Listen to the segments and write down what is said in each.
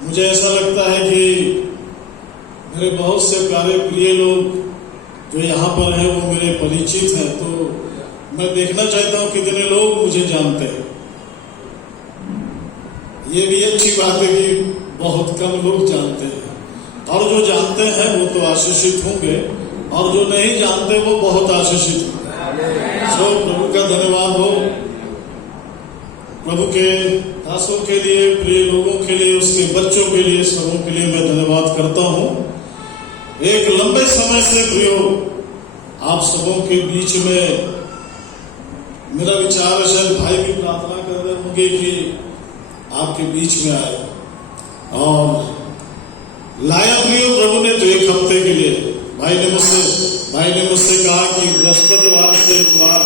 मुझे ऐसा लगता है कि मेरे बहुत से प्यारे प्रिय लोग जो यहाँ पर हैं वो मेरे परिचित हैं, तो मैं देखना चाहता हूँ कितने लोग मुझे जानते हैं। ये भी अच्छी बात है कि बहुत कम लोग जानते हैं, और जो जानते हैं वो तो आशीषित होंगे, और जो नहीं जानते वो बहुत आशीषित होंगे। सो प्रभु का धन्यवाद हो, प्रभु के दासों के लिए, प्रिय लोगों के लिए, उसके बच्चों के लिए, सबों के लिए मैं धन्यवाद करता हूँ। एक लंबे समय से प्रियो आप सबों के बीच में मेरा विचार है, शायद भाई भी प्रार्थना कर रहे होंगे कि आपके बीच में आए, और लाया प्रियो प्रभु ने तो एक हफ्ते के लिए। भाई ने मुझसे कहा कि बृहस्पतिवार से इतवार,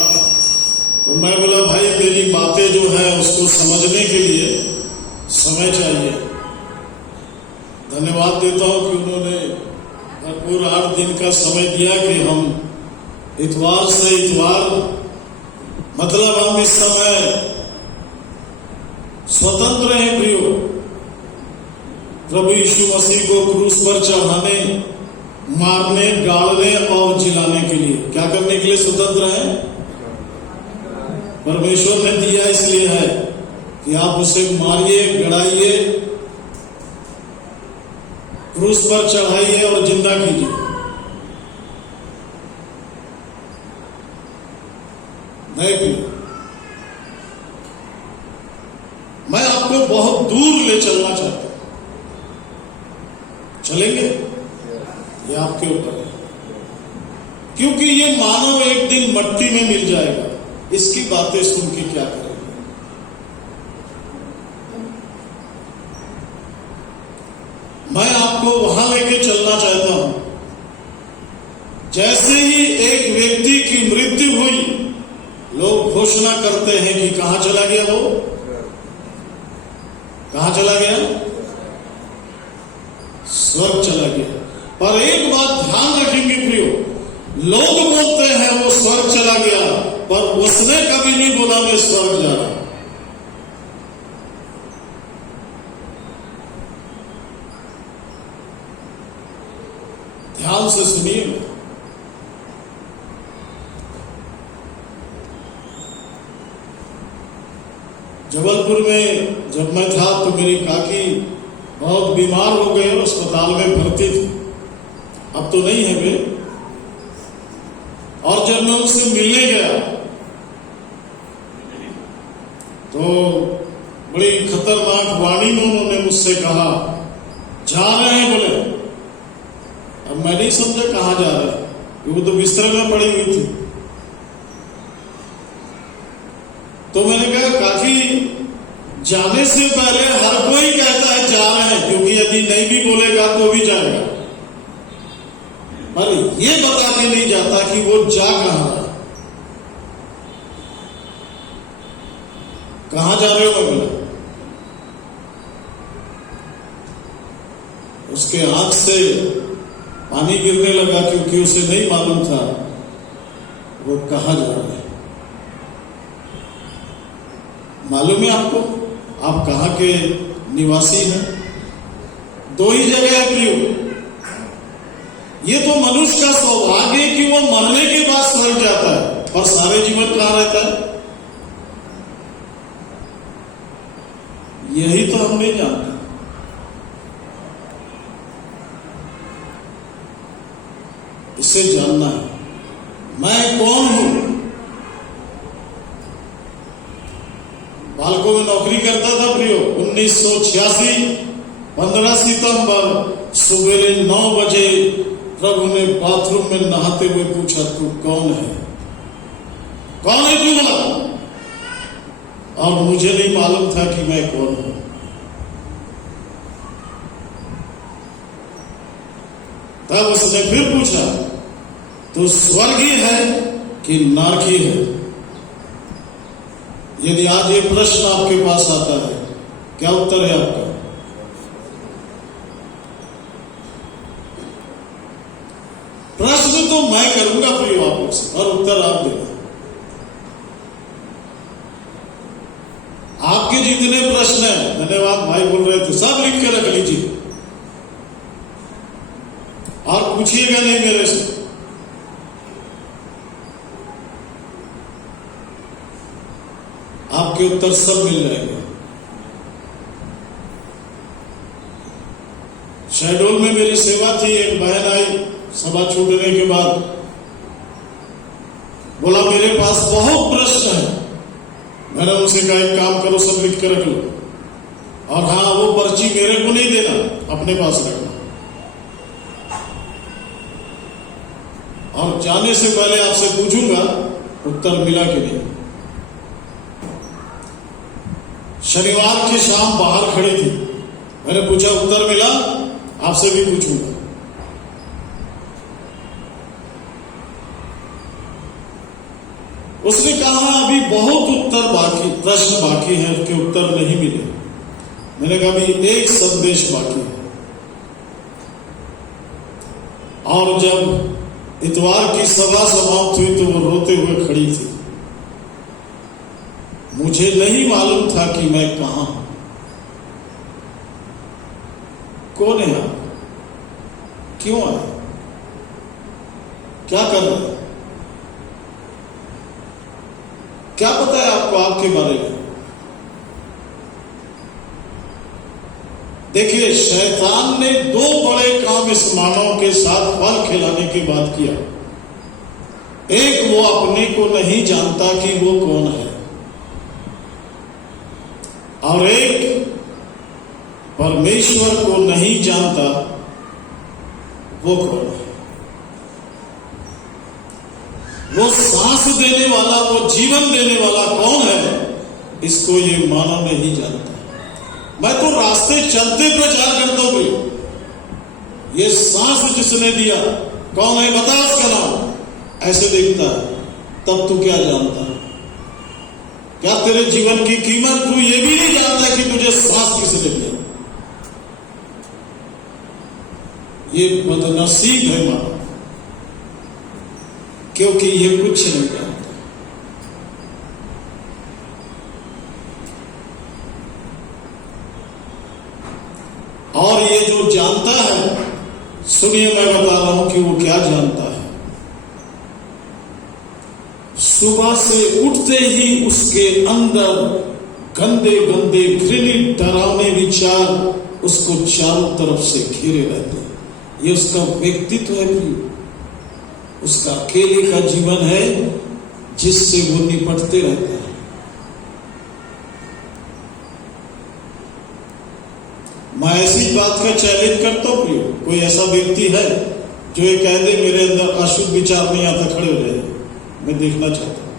तो मैं बोला भाई मेरी बातें जो है उसको समझने के लिए समय चाहिए। धन्यवाद देता हूं कि उन्होंने भरपूर 8 दिन का समय दिया कि हम इतवार से इतवार, मतलब हम इस समय स्वतंत्र हैं प्रियो, प्रभु यीशु मसीह को क्रूस पर चढ़ाने, मारने, गाड़ने और जिलाने के लिए। क्या करने के लिए स्वतंत्र हैं? परमेश्वर ने दिया इसलिए है कि आप उसे मारिए, गड़ाइए, क्रूस पर चढ़ाइए और जिंदा कीजिए। नहीं प्रिय, मैं आपको बहुत दूर ले चलना चाहता हूं। चलेंगे? ये आपके ऊपर है, क्योंकि ये मानव एक दिन मट्टी में मिल जाएगा। इसकी बातें सुन के क्या करेंगे? मैं आपको वहां लेके चलना चाहता हूं, जैसे ही एक व्यक्ति की मृत्यु हुई, लोग घोषणा करते हैं कि कहां चला गया वो, कहां चला गया? स्वर्ग चला गया। पर एक बात ध्यान रखेंगे प्रियो, लोग बोलते हैं वो स्वर्ग चला गया, पर उसने कभी नहीं बोला मैं स्वर्ग जा रहा हूं। ध्यान से सुनिए। जबलपुर में जब मैं था तो मेरी काकी बहुत बीमार हो गए और अस्पताल में भर्ती थी। अब तो नहीं है वे। और जब मैं उनसे मिलने गया तो बड़ी खतरनाक वाणी में उन्होंने मुझसे कहा, जा रहे हैं बोले। अब मैं नहीं समझा कहां जा रहे हैं, वो तो बिस्तर में पड़ी हुई थी। तो मैंने कहा काकी, जाने से पहले हर कोई कहता है जा रहे हैं, क्योंकि यदि नहीं भी बोलेगा तो भी जाएगा, पर ये बता के नहीं जाता कि वो जा कहां रहा। कहां जा रहे हो? बोला। उसके आंख से पानी गिरने लगा, क्योंकि उसे नहीं मालूम था वो कहां जा रहा है। मालूम है आपको आप कहां के निवासी हैं? 2 ही जगह है प्रियो। ये तो मनुष्य का सौभाग्य है कि वो मरने के बाद स्वर्ग जाता है, और सारे जीवन कहां रहता है? यही तो हम नहीं जानते। इसे जानना है, मैं कौन हूं। बालकों में नौकरी करता था प्रियो। 1986 15 सितंबर सुबह 9 बजे प्रभु ने बाथरूम में नहाते हुए पूछा, तू कौन है? कौन है तू? बोला। और मुझे नहीं मालूम था कि मैं कौन हूं। तब उसने फिर पूछा, तू स्वर्गीय है कि नरकी है? यदि आज ये प्रश्न आपके पास आता है, क्या उत्तर है आपका? प्रश्न तो मैं करूंगा प्रियो आप लोग से, और उत्तर आप देना। आपके जितने प्रश्न है, धन्यवाद भाई बोल रहे थे, सब लिख के रख लीजिए और पूछिएगा नहीं मेरे से। आपके उत्तर सब मिल जाएंगे। शहडोल में मेरी सेवा थी, एक बहन आई सभा छूटने के बाद, बोला मेरे पास बहुत प्रश्न है। मैंने उनसे कहा एक काम करो, सब लिख कर रख लो, और हाँ वो पर्ची मेरे को नहीं देना, अपने पास रखना, और जाने से पहले आपसे पूछूंगा उत्तर मिला कि नहीं। शनिवार की शाम बाहर खड़ी थी, मैंने पूछा उत्तर मिला, आपसे भी पूछूंगा। उसने कहा अभी बहुत उत्तर बाकी, प्रश्न बाकी हैं, उसके उत्तर नहीं मिले। मैंने कहा अभी एक संदेश बाकी है। और जब इतवार की सभा समाप्त हुई तो वो रोते हुए खड़ी थी। मुझे नहीं मालूम था कि मैं कहां हूं। कौन है आप? क्यों आए? क्या कर रहे हैं? क्या पता है आपको आपके बारे में? देखिए, शैतान ने दो बड़े काम इस मानव के साथ फल खिलाने के बाद किया। एक, वो अपने को नहीं जानता कि वो कौन है, और एक, परमेश्वर को नहीं जानता वो कौन है। वो सांस देने वाला, वो जीवन देने वाला कौन है, इसको ये मानव नहीं जानता। मैं तो रास्ते चलते प्रचार करता हूं, ये सांस जिसने दिया कौन है, बता उसका नाम। ऐसे देखता है, तब तू क्या जानता है? क्या तेरे जीवन की कीमत तू ये भी नहीं जानता कि तुझे सांस किसने दिया? ये बदनसीब है मानव, क्योंकि ये कुछ नहीं जानता। और ये जो जानता है, सुनिए मैं बता रहा हूं कि वो क्या जानता है। सुबह से उठते ही उसके अंदर गंदे गंदे घृणित डरावने विचार उसको चारों तरफ से घेरे रहते हैं। ये उसका व्यक्तित्व है, उसका अकेले का जीवन है जिससे वो निपटते रहते हैं। मैं ऐसी बात का चैलेंज करता हूं प्रियो, कोई ऐसा व्यक्ति है जो ये कह दे मेरे अंदर अशुद्ध विचार नहीं आता, खड़े हो जाए, मैं देखना चाहता हूं।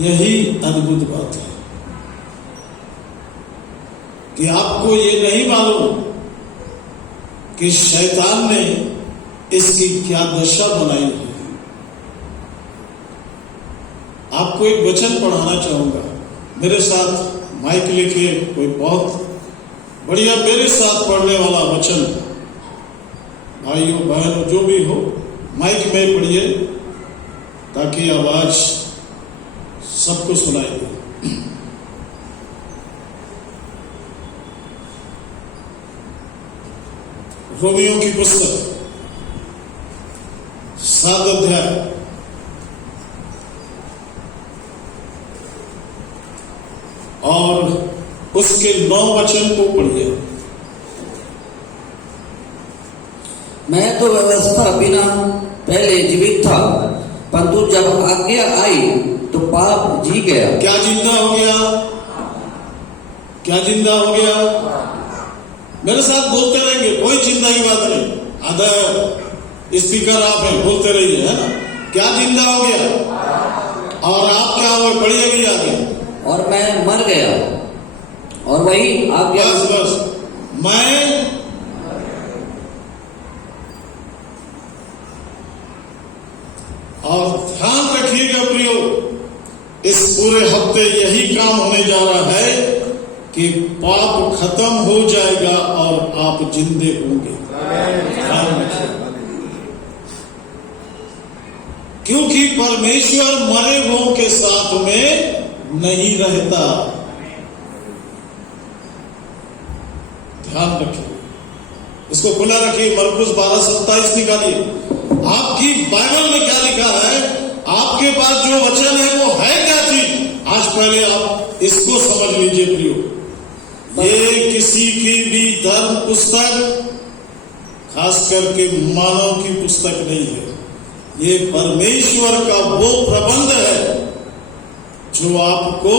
यही अद्भुत बात है कि आपको ये नहीं मालूम कि शैतान ने इसकी क्या दशा बनाई है। आपको एक वचन पढ़ाना चाहूंगा, मेरे साथ माइक लेके, कोई बहुत बढ़िया मेरे साथ पढ़ने वाला वचन, भाइयों बहनों जो भी हो, माइक में पढ़िए ताकि आवाज सबको सुनाई दे। रोमियो की पुस्तक 7 अध्याय और उसके 9 वचन को पढ़िए। मैं तो व्यवस्था बिना पहले जीवित था, परंतु जब आज्ञा आई तो पाप जी गया। क्या जिंदा हो गया? क्या जिंदा हो गया? मेरे साथ बोलते रहेंगे, कोई चिंता की बात नहीं। आधा स्पीकर आप हैं, बोलते रहिए, है ना। क्या जिंदा हो गया? और आप क्या हो? पढ़िए भी आगे। और मैं मर गया, और वही आज्ञा। बस मैं और ध्यान रखिएगा प्रियो, इस पूरे हफ्ते यही काम होने जा रहा है कि पाप खत्म हो जाएगा और आप जिंदे होंगे। ध्यान रखिए, क्योंकि परमेश्वर मरे हुओं के साथ में नहीं रहता। ध्यान रखिए, इसको खुला रखिए। मरकुस 12:27 निकालिए। आपकी बाइबल में क्या लिखा है, आपके पास जो वचन है वो है क्या चीज, आज पहले आप इसको समझ लीजिए प्रियो। ये किसी की भी धर्म पुस्तक, खास करके मानव की पुस्तक नहीं है। ये परमेश्वर का वो प्रबंध है जो आपको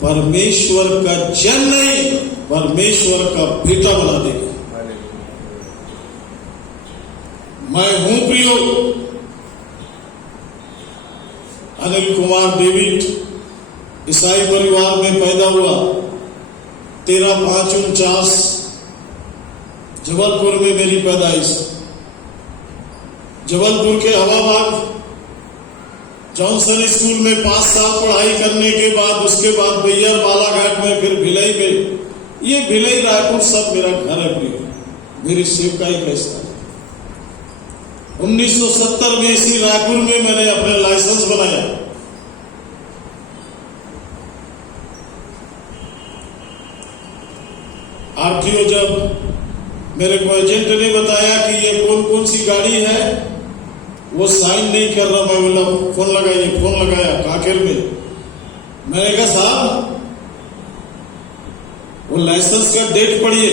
परमेश्वर का जन नहीं, परमेश्वर का बेटा बना देगा। मैं हूं प्रियो अनिल कुमार डेविड, ईसाई परिवार में पैदा हुआ। 13/5/49 जबलपुर में मेरी पैदाइश। जबलपुर के हवाबाग जॉनसन स्कूल में 5 साल पढ़ाई करने के बाद, उसके बाद बैयर बालाघाट में, फिर भिलाई में। ये भिलाई रायपुर सब मेरा घर है प्रियो, मेरी सेवकाई का स्थान। 1970 में इसी रायपुर में मैंने अपने लाइसेंस बनाया। आरटीओ जब मेरे को एजेंट ने बताया कि ये कौन कौन सी गाड़ी है, वो साइन नहीं कर रहा। मैं बोला फोन लगाइए, फोन लगाया काकेर में। मैंने कहा साहब वो लाइसेंस का डेट पढ़िए।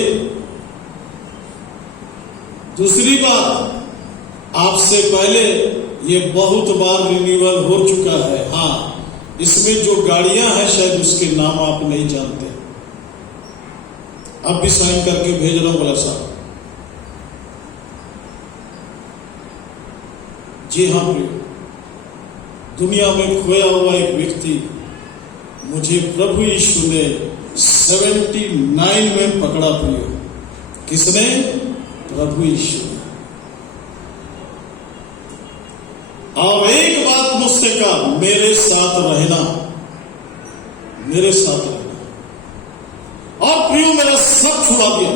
दूसरी बात, आपसे पहले ये बहुत बार रिन्यूअल हो चुका है। हाँ, इसमें जो गाड़ियां हैं शायद उसके नाम आप नहीं जानते। अब भी साइन करके भेज रहा हूं बोला साहब। जी हाँ प्रियो, दुनिया में खोया हुआ एक व्यक्ति मुझे प्रभु यीशु ने 79 में पकड़ा प्रियो। किसने? प्रभु यीशु ने। और एक बात मुझसे कहा, मेरे साथ रहना, मेरे साथ रहना। और प्रियो मेरा सब छुड़ा दिया।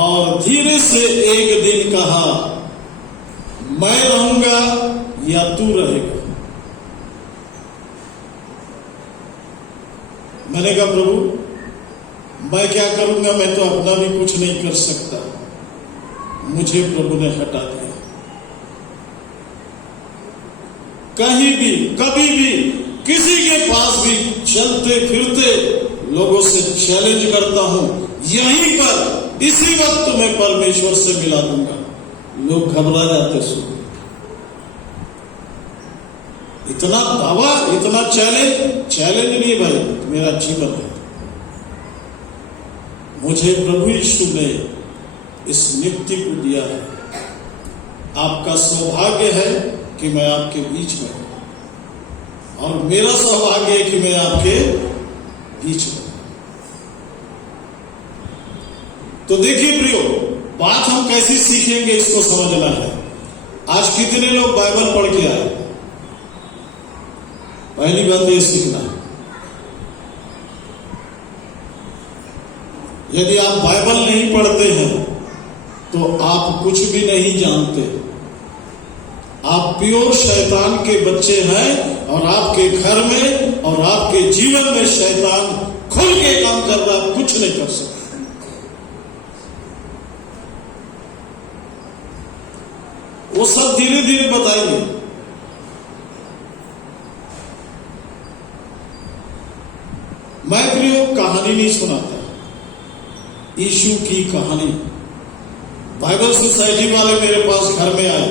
और धीरे से एक दिन कहा, मैं रहूंगा या तू रहेगा। मैंने कहा प्रभु मैं क्या करूंगा, मैं तो अपना भी कुछ नहीं कर सकता। मुझे प्रभु ने हटा दिया। कहीं भी, कभी भी, किसी के पास भी चलते फिरते लोगों से चैलेंज करता हूं, यहीं पर इसी वक्त मैं परमेश्वर से मिला दूंगा। लोग घबरा जाते सुन। इतना दावा, इतना चैलेंज नहीं भाई, मेरा जीवन है। मुझे प्रभु यीशु ने इस नियुक्ति को दिया है। आपका सौभाग्य है कि मैं आपके बीच में हूं, और मेरा सौभाग्य है कि मैं आपके बीच में। तो देखिए प्रियो, बात हम कैसे सीखेंगे इसको समझना है। आज कितने लोग बाइबल पढ़ के आए? पहली बात ये सीखना है। यदि आप बाइबल नहीं पढ़ते हैं तो आप कुछ भी नहीं जानते। आप प्योर शैतान के बच्चे हैं, और आपके घर में और आपके जीवन में शैतान खुल के काम कर रहा, कुछ नहीं कर सकता। वो सब धीरे धीरे बताएंगे। मैं प्रियो कहानी नहीं सुनाता, यीशु की कहानी। बाइबल सोसाइटी वाले मेरे पास घर में आए,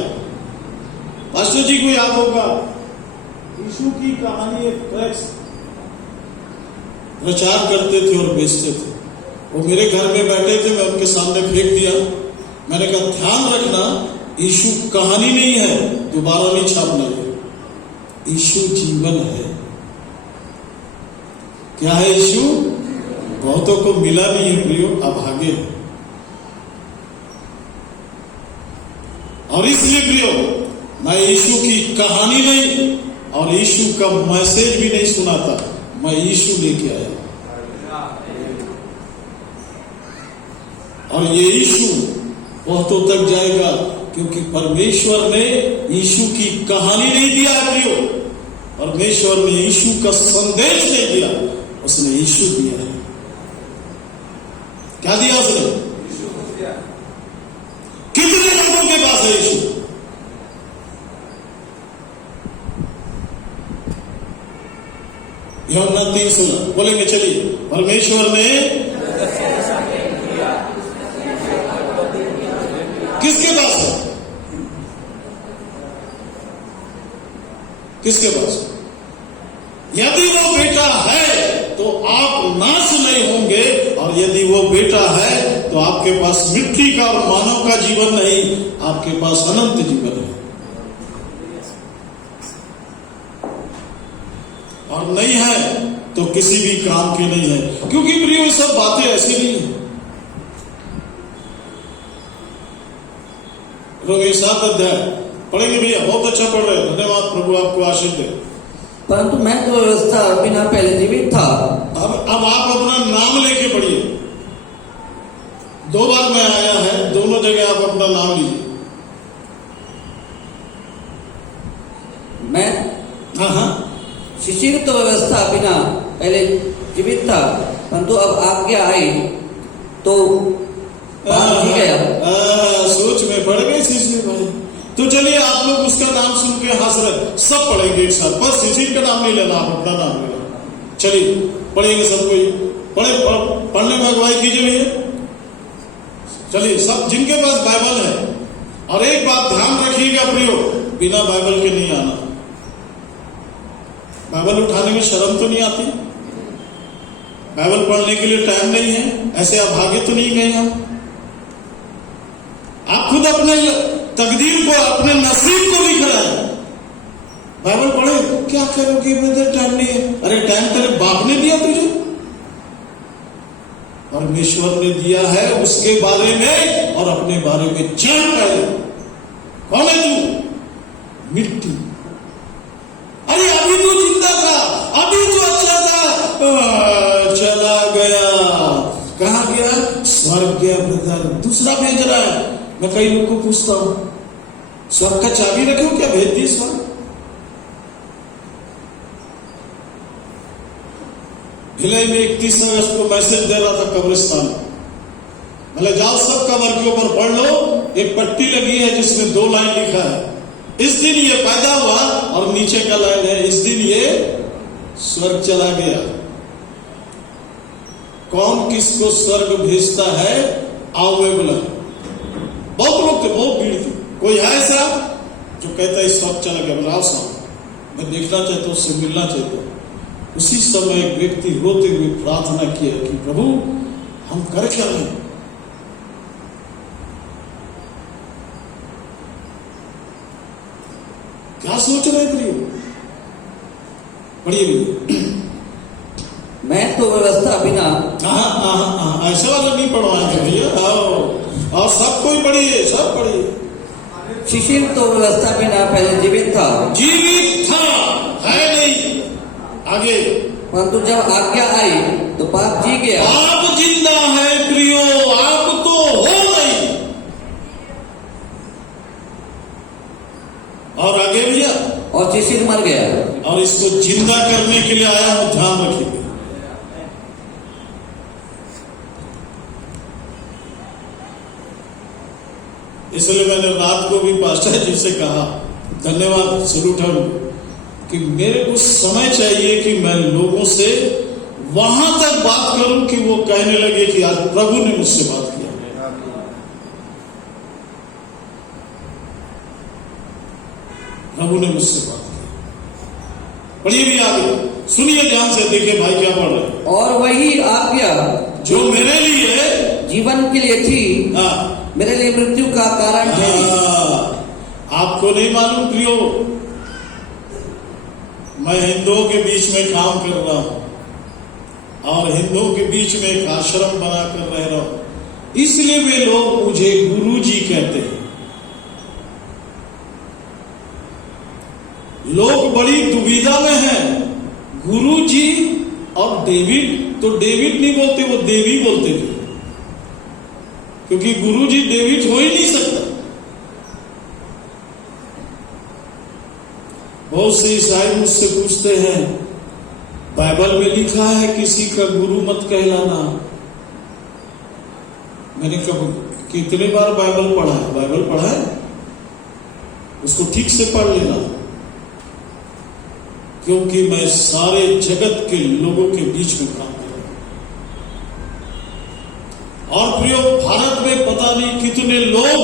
पास्टर जी को याद होगा, यीशु की कहानी एक फ्लैक्स प्रचार करते थे और बेचते थे। वो मेरे घर में बैठे थे, मैं उनके सामने फेंक दिया। मैंने कहा ध्यान रखना, यीशु कहानी नहीं है, दोबारा नहीं छापना है। यीशु जीवन है। क्या है यीशु? बहुतों को मिला नहीं है प्रियो, अभागे है। और इसलिए प्रियो, मैं यीशु की कहानी नहीं और यीशु का मैसेज भी नहीं सुनाता, मैं यीशु लेके आया। और ये यीशु बहुतों तक जाएगा क्योंकि परमेश्वर ने यीशु की कहानी नहीं दिया प्रियो, परमेश्वर ने यीशु का संदेश नहीं दिया, उसने यीशु दिया है। क्या दिया उसने? कितने लोगों के पास है यीशु? यूहन्ना 3:16 बोलेंगे, चलिए। परमेश्वर ने किसके पास है? किसके पास? यदि वो बेटा है तो आप नाश नहीं होंगे, और यदि वो बेटा है तो आपके पास मिट्टी का और मानव का जीवन नहीं, आपके पास अनंत जीवन है। और नहीं है तो किसी भी काम के नहीं है, क्योंकि प्रियो ये सब बातें ऐसी नहीं है। रोमी 7 अध्याय पढ़ेंगे भैया, बहुत अच्छा पढ़ रहे हैं, धन्यवाद, प्रभु आपको आशीष दे। परंतु मैं तो व्यवस्था बिना पहले जीवित था। अब आप अपना नाम लेके पढ़िए, 2 बार मैं आया है, दोनों जगह आप अपना नाम लीजिए। मैं हाँ, शिशिर तो व्यवस्था बिना पहले जीवित था, परंतु अब आज्ञा आई तो पाप जी गया। सोच में पड़ गए शिशिर भाई। तो चलिए, आप लोग उसका नाम सुन के हंस रहे, सब पढ़ेंगे एक साथ, बस शिशिर का नाम नहीं लेना, आप अपना नाम लेना। चलिए पढ़ेंगे सब कोई, पढ़ने में अगुवाई कीजिए भैया। चलिए सब जिनके पास बाइबल है, और एक बात ध्यान रखिएगा प्रियो, बिना बाइबल के नहीं आना। बाइबल उठाने में शर्म तो नहीं आती? बाइबल पढ़ने के लिए टाइम नहीं है? ऐसे आप भागे तो नहीं गए हम? आप खुद अपने तकदीर को, अपने नसीब को लिख रहे हैं। बाइबल पढ़े, क्या करोगे ब्रदर, टाइम नहीं है। अरे टाइम तेरे बाप ने दिया तुझे, परमेश्वर ने दिया है, उसके बारे में और अपने बारे में जान पहले। कौन है तू? मिट्टी। अरे अभी तो जिंदा था, अभी तो अच्छा था, चला गया। कहां गया? स्वर्ग गया ब्रदर, दूसरा भेज रहा है। मैं कई लोग को पूछता हूं, स्वर्ग का चाबी रखे हो क्या? भेज दी स्वर्ग। भिलाई में 31 अगस्त को मैसेज दे रहा था कब्रिस्तान, भले जाओ सब कबर के ऊपर पढ़ लो, एक पट्टी लगी है जिसमें 2 लाइन लिखा है, इस दिन ये पैदा हुआ, और नीचे का लाइन है, इस दिन ये स्वर्ग चला गया। कौन किसको स्वर्ग भेजता है? आओ वे बोला। बहुत लोग थे, बहुत भीड़ थी। कोई है ऐसा जो कहता है स्वर्ग चला गया? बोला आओ साहब, मैं देखना चाहता हूं, उससे मिलना चाहता हूं। उसी समय एक व्यक्ति रोते हुए प्रार्थना किया कि प्रभु हम कर क्या रहे? क्या सोच रहे प्रियो? पढ़िए। मैं तो व्यवस्था बिना, ऐसा वाला नहीं पढ़वाएंगे भैया, और सब कोई पढ़िए, सब पढ़िए। शिशिर तो व्यवस्था बिना पहले जीवित था, जीवित था, है नहीं। आगे, परंतु जब आज्ञा आई तो पाप जी गया। आप जिंदा है प्रियो, आप तो हो नहीं। और आगे भैया, और शिशिर मर गया। और इसको जिंदा करने के लिए आया हूं, ध्यान रखिए। इसलिए मैंने रात को भी पास्टर जी से कहा, धन्यवाद, सलूट है, कि मेरे को समय चाहिए कि मैं लोगों से वहां तक बात करूं कि वो कहने लगे कि आज प्रभु ने मुझसे बात किया। प्रभु ने मुझसे बात की। पढ़िए भी आगे, सुनिए ध्यान से, देखिए भाई क्या पढ़ रहे। और वही आज्ञा जो मेरे लिए जीवन के लिए थी, मेरे लिए मृत्यु का कारण है। आपको नहीं मालूम प्रियो, मैं हिंदुओं के बीच में काम कर रहा हूं और हिंदुओं के बीच में एक आश्रम बनाकर रह रहा हूं, इसलिए वे लोग मुझे गुरुजी कहते हैं। लोग बड़ी दुविधा में हैं, गुरुजी और डेविड। तो डेविड नहीं बोलते, वो देवी बोलते थे, क्योंकि गुरुजी डेविड हो ही नहीं सकता। बहुत से ईसाई मुझसे पूछते हैं, बाइबल में लिखा है किसी का गुरु मत कहलाना। मैंने कहा कितने बार बाइबल पढ़ा है? बाइबल पढ़ा है, उसको ठीक से पढ़ लेना, क्योंकि मैं सारे जगत के लोगों के बीच में काम कर रहा हूं। और प्रियो, भारत में पता नहीं कितने लोग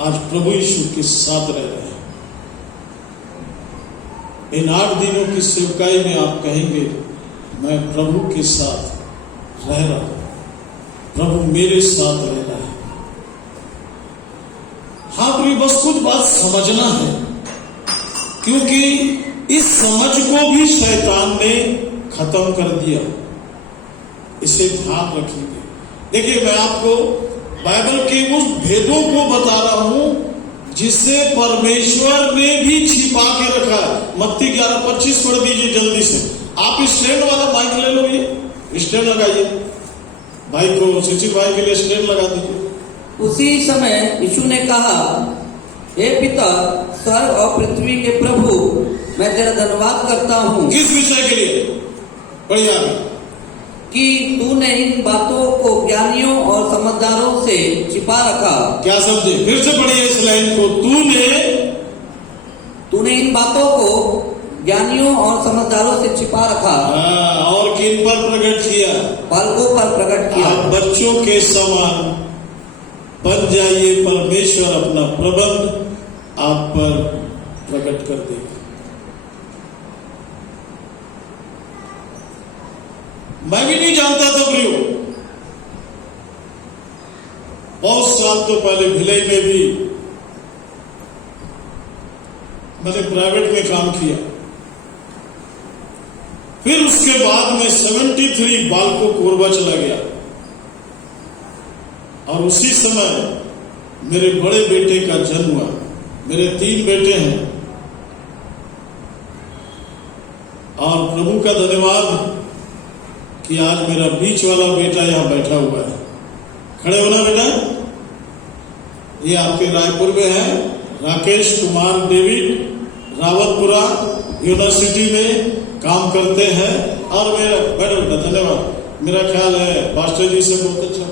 आज प्रभु यीशु के साथ रह रहे हैं। इन 8 दिनों की सेवकाई में आप कहेंगे, मैं प्रभु के साथ रह रहा हूं, प्रभु मेरे साथ रह रहा है। हाँ प्रिय, बस कुछ बात समझना है, क्योंकि इस समझ को भी शैतान ने खत्म कर दिया। इसे ध्यान रखिए। देखिए, मैं आपको बाइबल के उस भेदों को बता रहा हूं जिसे परमेश्वर ने भी छिपा के रखा है। मत्ती 11:25 पढ़ दीजिए जल्दी से। आप स्टैंड वाला माइक ले लो, ये स्टैंड लगाइए, भाई को, शिशिर भाई के लिए स्टैंड लगा दीजिए। उसी समय यीशु ने कहा, हे पिता, स्वर्ग और पृथ्वी के प्रभु, मैं तेरा धन्यवाद करता हूँ। किस विषय के लिए? बढ़िया, कि तूने इन बातों को ज्ञानियों और समझदारों से छिपा रखा। क्या समझे? फिर से पढ़िए इस लाइन को। तूने इन बातों को ज्ञानियों और समझदारों से छिपा रखा। और किन पर प्रकट किया? बालकों पर प्रकट किया। आप बच्चों के समान बन जाइए, परमेश्वर अपना प्रबंध आप पर प्रकट कर देगा। मैं भी नहीं जानता था प्रियो, बहुत साल तो पहले भिलाई में भी मैंने प्राइवेट में काम किया। फिर उसके बाद में 73 बालकों कोरबा चला गया, और उसी समय मेरे बड़े बेटे का जन्म हुआ। मेरे 3 बेटे हैं, और प्रभु का धन्यवाद कि आज मेरा बीच वाला बेटा यहां बैठा हुआ है। खड़े होना बेटा। ये आपके रायपुर में है, राकेश कुमार डेविड, रावतपुरा यूनिवर्सिटी में काम करते हैं। और मेरा बेटा, धन्यवाद। मेरा ख्याल है पास्टर जी से बहुत अच्छा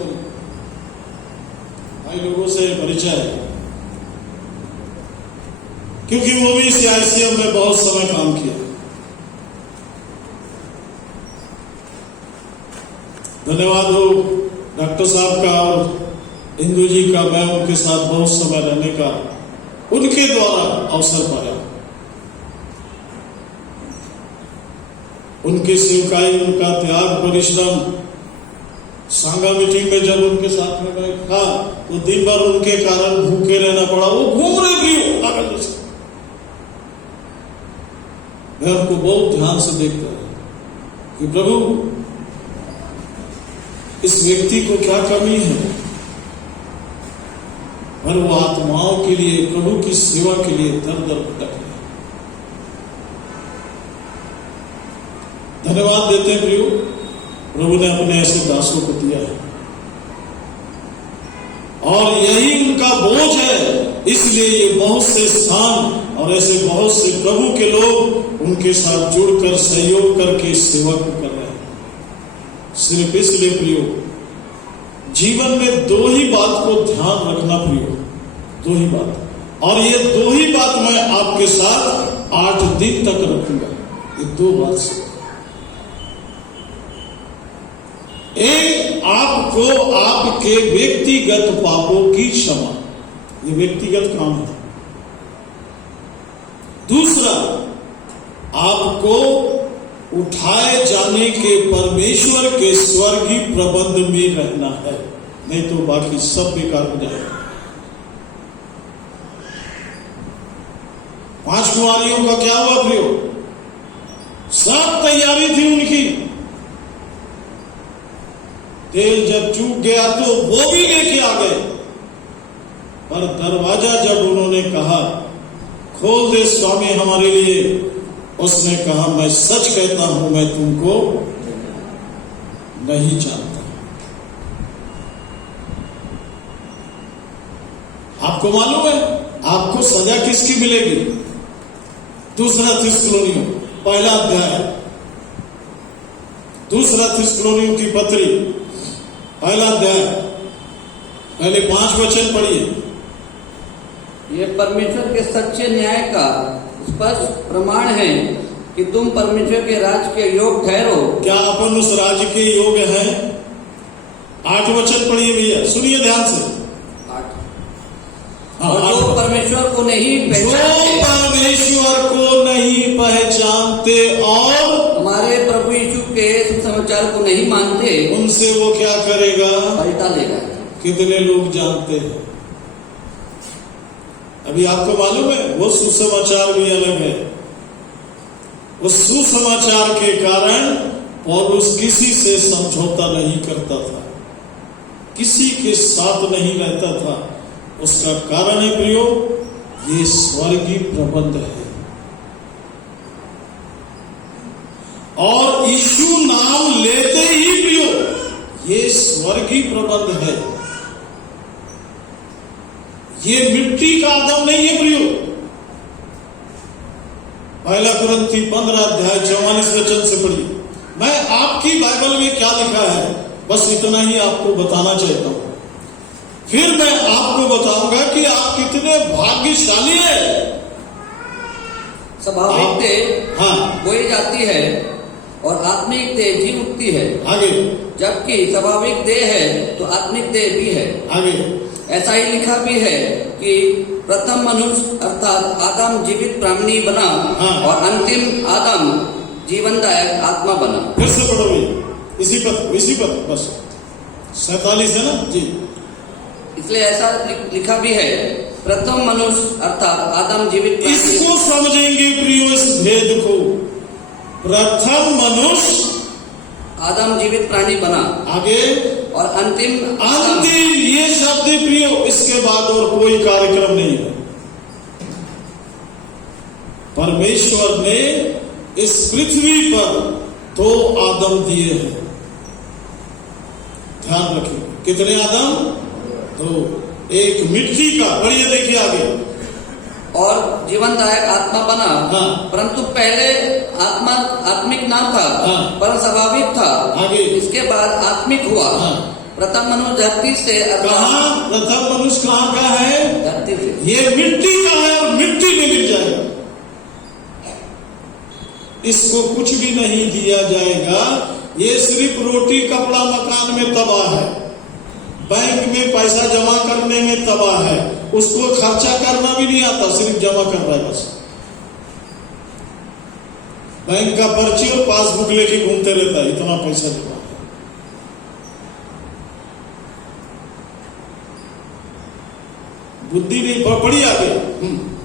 भाई लोगों से परिचय है, क्योंकि वो भी CICM में बहुत समय काम किया। धन्यवाद हो डॉक्टर साहब का और इंदू जी का। मैं उनके साथ बहुत समय रहने का उनके द्वारा अवसर पाया। उनकी सेवकाई, उनका त्याग, परिश्रम, सांगा मीटिंग में जब उनके साथ में मैं था तो दिन भर उनके कारण भूखे रहना पड़ा। वो घूम रहे भी पागल से। मैं उनको बहुत ध्यान से देखता रहा कि प्रभु, इस व्यक्ति को क्या कमी है, पर वो आत्माओं के लिए, प्रभु की सेवा के लिए दर दर भटक रहे। धन्यवाद देते हैं प्रियो, प्रभु ने अपने ऐसे दासों को दिया है, और यही उनका बोझ है। इसलिए ये बहुत से स्थान और ऐसे बहुत से प्रभु के लोग उनके साथ जुड़कर सहयोग करके सेवा को कर रहे हैं। सिर्फ इसलिए प्रियो, जीवन में 2 ही बात को ध्यान रखना प्रियो, 2 ही बात। और ये 2 ही बात मैं आपके साथ 8 दिन तक रखूंगा। ये 2 बात से, एक, आपको आपके व्यक्तिगत पापों की क्षमा, ये व्यक्तिगत काम है। दूसरा, आपको उठाए जाने के परमेश्वर के स्वर्गीय प्रबंध में रहना है, नहीं तो बाकी सब बेकार हो जाएगा। 5 कुंवारियों का क्या हुआ प्रियो? सब तैयारी थी उनकी, तेल जब चूक गया तो वो भी लेके आ गए, पर दरवाजा जब उन्होंने कहा खोल दे स्वामी हमारे लिए, उसने कहा मैं सच कहता हूं, मैं तुमको नहीं जानता। आपको मालूम है आपको सजा किसकी मिलेगी? दूसरा थिस्सलुनीयों पहला अध्याय, दूसरा थिस्सलुनीयों की पत्री पहला अध्याय पहले 5 वचन पढ़िए। ये परमेश्वर के सच्चे न्याय का स्पष्ट प्रमाण है कि तुम परमेश्वर के राज के योग ठहरो। क्या अपन उस राज्य के योग्य हैं? 8 वचन पढ़िए भैया, सुनिए ध्यान से। और जो परमेश्वर को नहीं पहचानते, जो परमेश्वर को नहीं पहचानते और हमारे प्रभु यीशु के सुसमाचार को नहीं मानते, उनसे वो क्या करेगा? पलटा लेगा। कितने लोग जानते हैं? अभी आपको मालूम है वो सुसमाचार भी अलग है। उस सुसमाचार के कारण पौलुस किसी से समझौता नहीं करता था, किसी के साथ नहीं रहता था। उसका कारण है प्रियो, ये स्वर्गीय प्रबंध है। और यीशु नाम लेते ही प्रियो, ये स्वर्गीय प्रबंध है। ये मिट्टी का आदम नहीं है प्रियो। पहला कुरिन्थी 15 अध्याय 44 वचन से पढ़िए। मैं आपकी बाइबल में क्या लिखा है बस इतना ही आपको बताना चाहता हूं, फिर मैं आपको बताऊंगा कि आप कितने भाग्यशाली हैं। स्वाभाविक देह हाँ बोई जाती है और आत्मिक देह जी उठती है। आगे, जबकि स्वाभाविक देह है तो आत्मिक देह भी है। आगे ऐसा ही लिखा भी है कि प्रथम मनुष्य अर्थात आदम जीवित प्राणी बना, हाँ। और अंतिम आदम जीवनदायक आत्मा बना। फिर से पढ़ो भैया, इसी पर बस 47 है ना जी। इसलिए ऐसा लिखा भी है, प्रथम मनुष्य अर्थात आदम जीवित प्राणी। इसको समझेंगे प्रियो, इस भेद को। प्रथम मनुष्य आदम जीवित प्राणी बना, आगे और अंतिम ये शब्द प्रियो, इसके बाद और कोई कार्यक्रम नहीं है। परमेश्वर ने इस पृथ्वी पर 2 आदम दिए हैं। ध्यान रखिए, कितने आदम? 2। एक मिट्टी का, पढ़िए देखिए आगे, और जीवनदायक आत्मा बना। हाँ। परंतु पहले आत्मा आत्मिक ना था, हाँ। पर स्वाभाविक था। आगे, इसके बाद आत्मिक हुआ। हाँ। प्रथम मनुष्य धरती से, कहाँ प्रथम मनुष्य कहाँ का है? धरती से। ये मिट्टी का है और मिट्टी में मिल जाएगा। इसको कुछ भी नहीं दिया जाएगा। ये सिर्फ रोटी कपड़ा मकान में तबाह है, बैंक में पैसा जमा करने में तबाह है। उसको खर्चा करना भी नहीं आता, सिर्फ जमा कर रहा है बस। बैंक का पर्ची और पासबुक लेके घूमते रहता है, इतना पैसा जमा है। बुद्धि नहीं पड़ी आगे।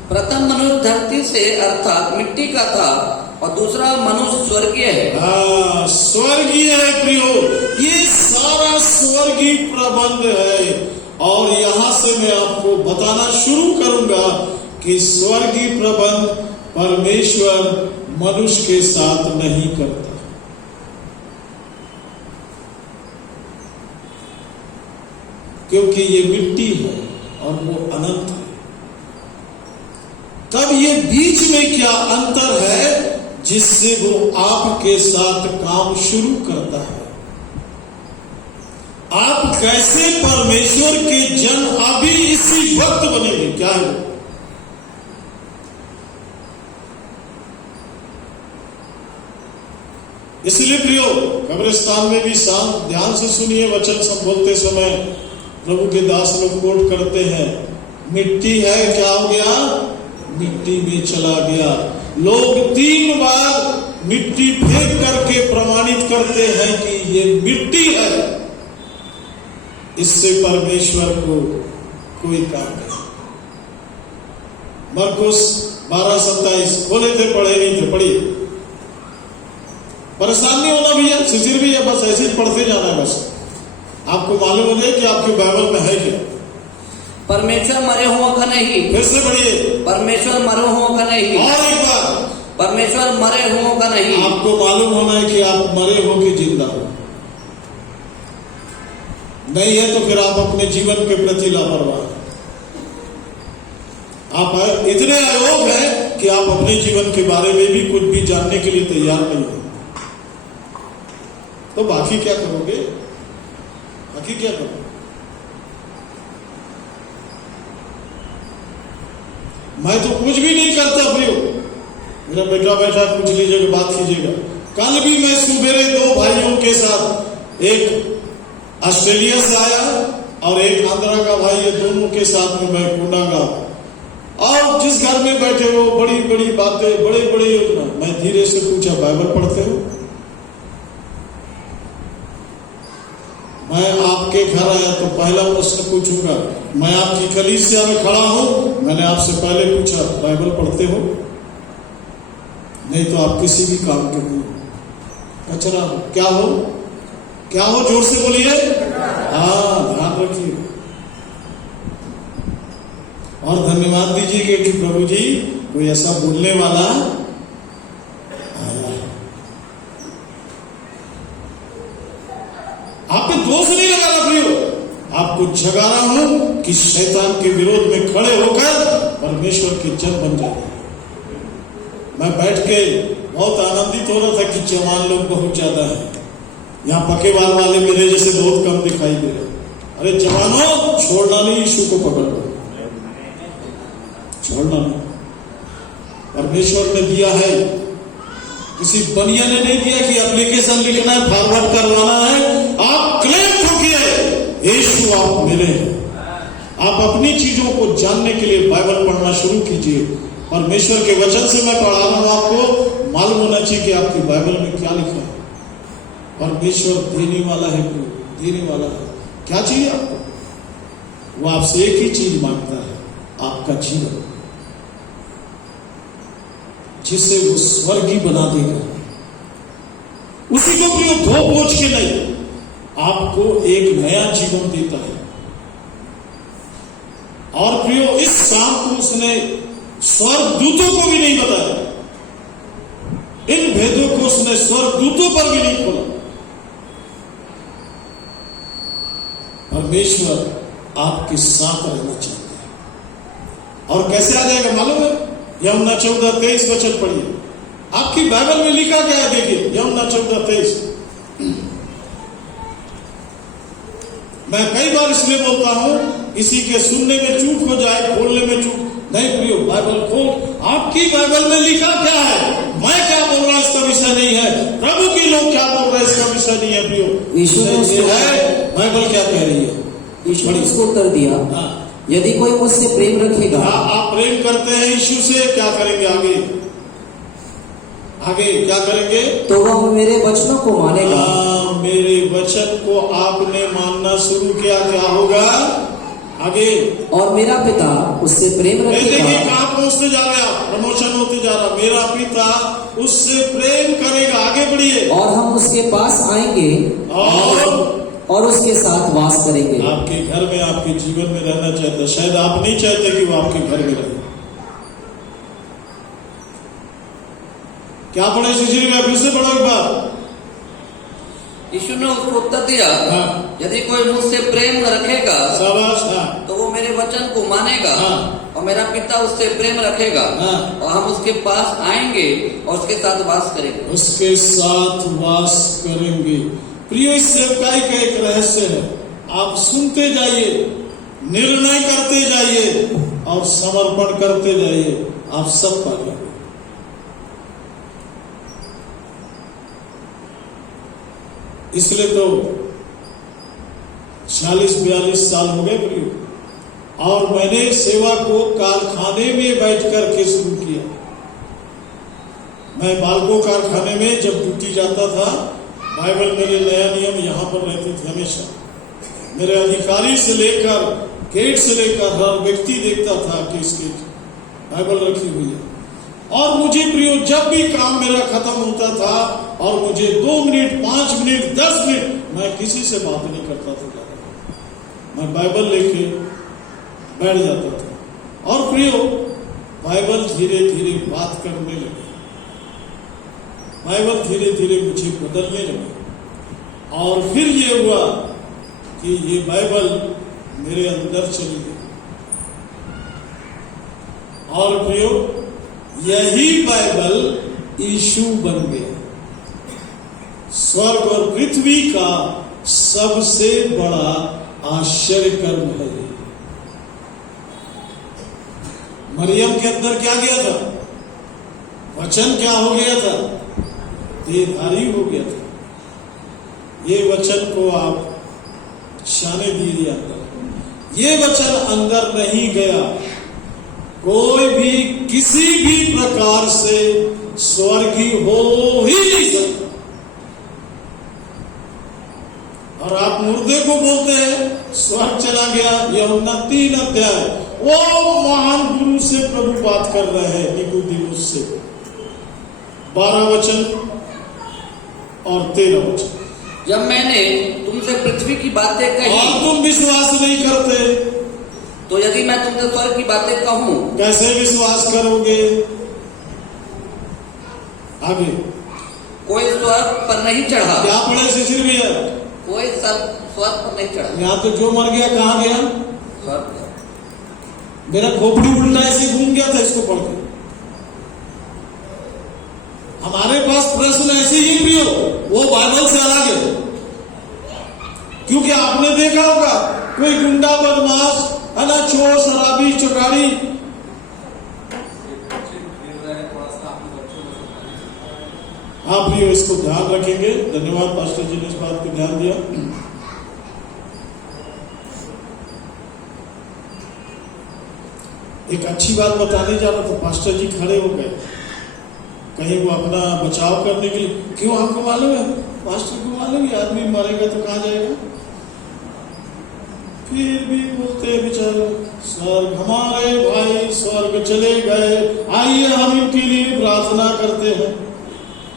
प्रथम मनुष्य धरती से अर्थात मिट्टी का था, और दूसरा मनुष्य स्वर्गीय है। हाँ, स्वर्गीय है प्रियो, ये सारा स्वर्गीय प्रबंध है। और यहां से मैं आपको बताना शुरू करूंगा कि स्वर्गीय प्रबंध परमेश्वर मनुष्य के साथ नहीं करता। क्योंकि ये मिट्टी है और वो अनंत है। तब ये बीच में क्या अंतर है जिससे वो आपके साथ काम शुरू करता है? आप कैसे परमेश्वर के जन अभी इसी वक्त बनेंगे? क्या है वो? इसलिए प्रियो, कब्रिस्तान में भी शांत ध्यान से सुनिए, वचन सब बोलते समय प्रभु के दास लोग कोट करते हैं, मिट्टी है क्या हो गया? मिट्टी में चला गया। लोग 3 बार मिट्टी फेंक करके प्रमाणित करते हैं कि ये मिट्टी है। इससे परमेश्वर को कोई काम नहीं। मरकुस 12:27 खोले थे, पढ़े नहीं थे, पढ़िए। परेशान नहीं होना भैया, शिशिर भी है, बस ऐसे ही पढ़ते जाना है। बस आपको मालूम हो जाए कि आपके बाइबल में है क्या। परमेश्वर मरे हुओं का नहीं। फिर से पढ़िए, परमेश्वर मरे हुओं का नहीं। और एक बार, परमेश्वर मरे हुओं का नहीं। आपको मालूम होना है कि आप मरे हो कि जिंदा हो। नहीं है तो फिर आप अपने जीवन के प्रति लापरवाह। आप इतने अयोग हैं कि आप अपने जीवन के बारे में भी कुछ भी जानने के लिए तैयार नहीं हो, तो बाकी क्या करोगे? बाकी क्या करोगे? मैं तो कुछ भी नहीं करता प्रियो, मेरा बेटा बैठा पूछ लीजिएगा, बात कीजिएगा। कल भी मैं सुबेरे 2 भाइयों के साथ, एक ऑस्ट्रेलिया से आया और एक आंध्रा का भाई, ये दोनों के साथ में मैं कूदागा। और जिस घर में बैठे हो, बड़ी बड़ी बातें, बड़े बड़े योजना। मैं धीरे से पूछा, बाइबल पढ़ते हो? मैं आपके घर आया तो पहला प्रश्न पूछूंगा, मैं आपकी कलीसिया में खड़ा हूं, मैंने आपसे पहले पूछा बाइबल पढ़ते हो? नहीं तो आप किसी भी काम के नहीं हो, कचरा हो। क्या हो? क्या हो? जोर से बोलिए। हाँ, ध्यान रखिए और धन्यवाद दीजिए कि प्रभु जी कोई ऐसा बोलने वाला आया। आप पे दोष नहीं लगा रहा प्रियो, आपको जगा रहा हूं कि शैतान के विरोध में खड़े होकर परमेश्वर के जन बन जाए। मैं बैठ के बहुत आनंदित हो रहा था कि जवान लोग बहुत ज्यादा हैं यहाँ, पकेवाल वाले मेरे जैसे बहुत कम दिखाई दे रहे। अरे जवानों, छोड़ना नहीं, यीशु को पकड़ लो, छोड़ना नहीं। परमेश्वर ने दिया है, किसी बनिया ने नहीं दिया कि एप्लीकेशन लिखना है, फॉरवर्ड करवाना है। आप क्लेम ठोकिए, यीशु आप मेरे हैं। आप अपनी चीजों को जानने के लिए बाइबल पढ़ना शुरू कीजिए। परमेश्वर के वचन से मैं पढ़ा रहा हूं, आपको मालूम होना चाहिए कि आपकी बाइबल में क्या लिखा है। परमेश्वर देने वाला है, देने वाला है। क्या चाहिए आपको? वो आपसे एक ही चीज मांगता है, आपका जीवन, जिससे वो स्वर्गीय बना देगा। उसी को प्रियो धो पोछ के नहीं, आपको एक नया जीवन देता है। और प्रियो इस काम को उसने स्वर्गदूतों को भी नहीं बताया, इन भेदों को उसने स्वर्गदूतों पर भी नहीं खोला। परमेश्वर आपके साथ रहना चाहता है। और कैसे आ जाएगा मालूम है? यमुना 14:23 वचन पढ़िए। आपकी बाइबल में लिखा क्या है? देखिए यमुना 14:23। मैं कई बार इसलिए बोलता हूं, किसी के सुनने में चूक हो जाए, खोलने में चूक नहीं। प्रियो बाइबल खोल, आपकी बाइबल में लिखा क्या है? मैं क्या बोल रहा इसका विषय नहीं है, प्रभु की लोग क्या बोल रहे इसका विषय नहीं है। प्रियो यीशु ने बाइबल क्या कह रही है? यीशु ने उसको उत्तर दिया, यदि कोई मुझसे प्रेम रखेगा। आप प्रेम करते हैं यीशु से, क्या करेंगे आगे? आगे क्या करेंगे? तो वह मेरे वचनों को मानेगा। मेरे वचन को आपने मानना शुरू किया, क्या होगा आगे? और मेरा पिता उससे प्रेम रखेगा। देखिए कहां पहुंचते जा रहे हैं, प्रमोशन होते जा रहा। मेरा पिता उससे प्रेम करेगा, आगे बढ़िए। और हम उसके पास आएंगे और उसके साथ वास करेंगे। आपके घर में, आपके जीवन में रहना चाहता। शायद आप नहीं चाहते कि वो आपके घर में रहे। क्या पढ़े सुशील? फिर से पढ़ो एक बार। यीशु ने उसको उत्तर दिया, यदि कोई मुझसे प्रेम रखेगा, शाबाश, तो वो मेरे वचन को मानेगा। और मेरा पिता उससे प्रेम रखेगा और हम उसके पास आएंगे और उसके साथ वास करेंगे। उसके साथ वास करेंगे। प्रियो, इस सेवकाई का एक रहस्य है। आप सुनते जाइए, निर्णय करते जाइए और समर्पण करते जाइए, आप सब पाएंगे। इसलिए तो 40-42 साल हो गए प्रियो, और मैंने सेवा को कारखाने में बैठ करके शुरू किया। मैं बालको कारखाने में जब ड्यूटी जाता था, बाइबल मेरे नया नियम यहां पर रहती थी हमेशा। मेरे अधिकारी से लेकर, गेट से लेकर हर व्यक्ति देखता था कि इसकी बाइबल रखी हुई है। और मुझे प्रियो, जब भी काम मेरा खत्म होता था और मुझे 2 मिनट, 5 मिनट, 10 मिनट, मैं किसी से बात नहीं करता था, मैं बाइबल लेके बैठ जाता था। और प्रियो, बाइबल धीरे धीरे बात करने लगे, बाइबल धीरे धीरे मुझे बदलने लगे। और फिर ये हुआ कि ये बाइबल मेरे अंदर चली गई। और प्रियो, यही बाइबल यीशु बन गया। स्वर्ग और पृथ्वी का सबसे बड़ा आश्चर्य कर्म है। मरियम के अंदर क्या गया था? वचन क्या हो गया था? देहधारी हो गया था। ये वचन को आप शाने दीजिए अंदर। ये वचन अंदर नहीं गया, कोई भी किसी भी प्रकार से स्वर्गीय हो ही नहीं सकता। और आप मुर्दे को बोलते हैं स्वर्ग चला गया। यूहन्ना 3 अध्याय, वो महान गुरु से प्रभु बात कर रहे हैं, निकोदेमुस से। 12 वचन और 13 वचन। जब मैंने तुमसे पृथ्वी की बातें कही और तुम विश्वास नहीं करते, तो यदि मैं तुमसे स्वर्ग की बातें कहूं, कैसे विश्वास करोगे? आगे, कोई स्वर्ग पर नहीं चढ़ा। क्या पढ़े शिशिर भैया? कोई स्वर्ग पर नहीं चढ़ा। यहाँ तो जो मर गया कहाँ गया? स्वर्ग। मेरा खोपड़ी उल्टा ऐसे घूम गया था इसको पढ़ के। हमारे पास प्रश्न ऐसे ही प्रियो, वो बाइबल से अलग है। क्योंकि आपने देखा होगा कोई गुंडा बदमाश है ना, चोर शराबी चुगाड़ी, हाँ प्रियो इसको ध्यान रखेंगे। धन्यवाद पास्टर जी ने इस बात को ध्यान दिया। एक अच्छी बात बताने जा रहा था, पास्टर जी खड़े हो गए कहीं वो अपना बचाव करने के लिए। क्यों? आपको मालूम है, पास्टर को मालूम है आदमी मरेगा तो कहाँ जाएगा। फिर भी बोलते बेचारे, स्वर्ग हमारे भाई स्वर्ग चले गए, आइए हम इनके लिए प्रार्थना करते हैं।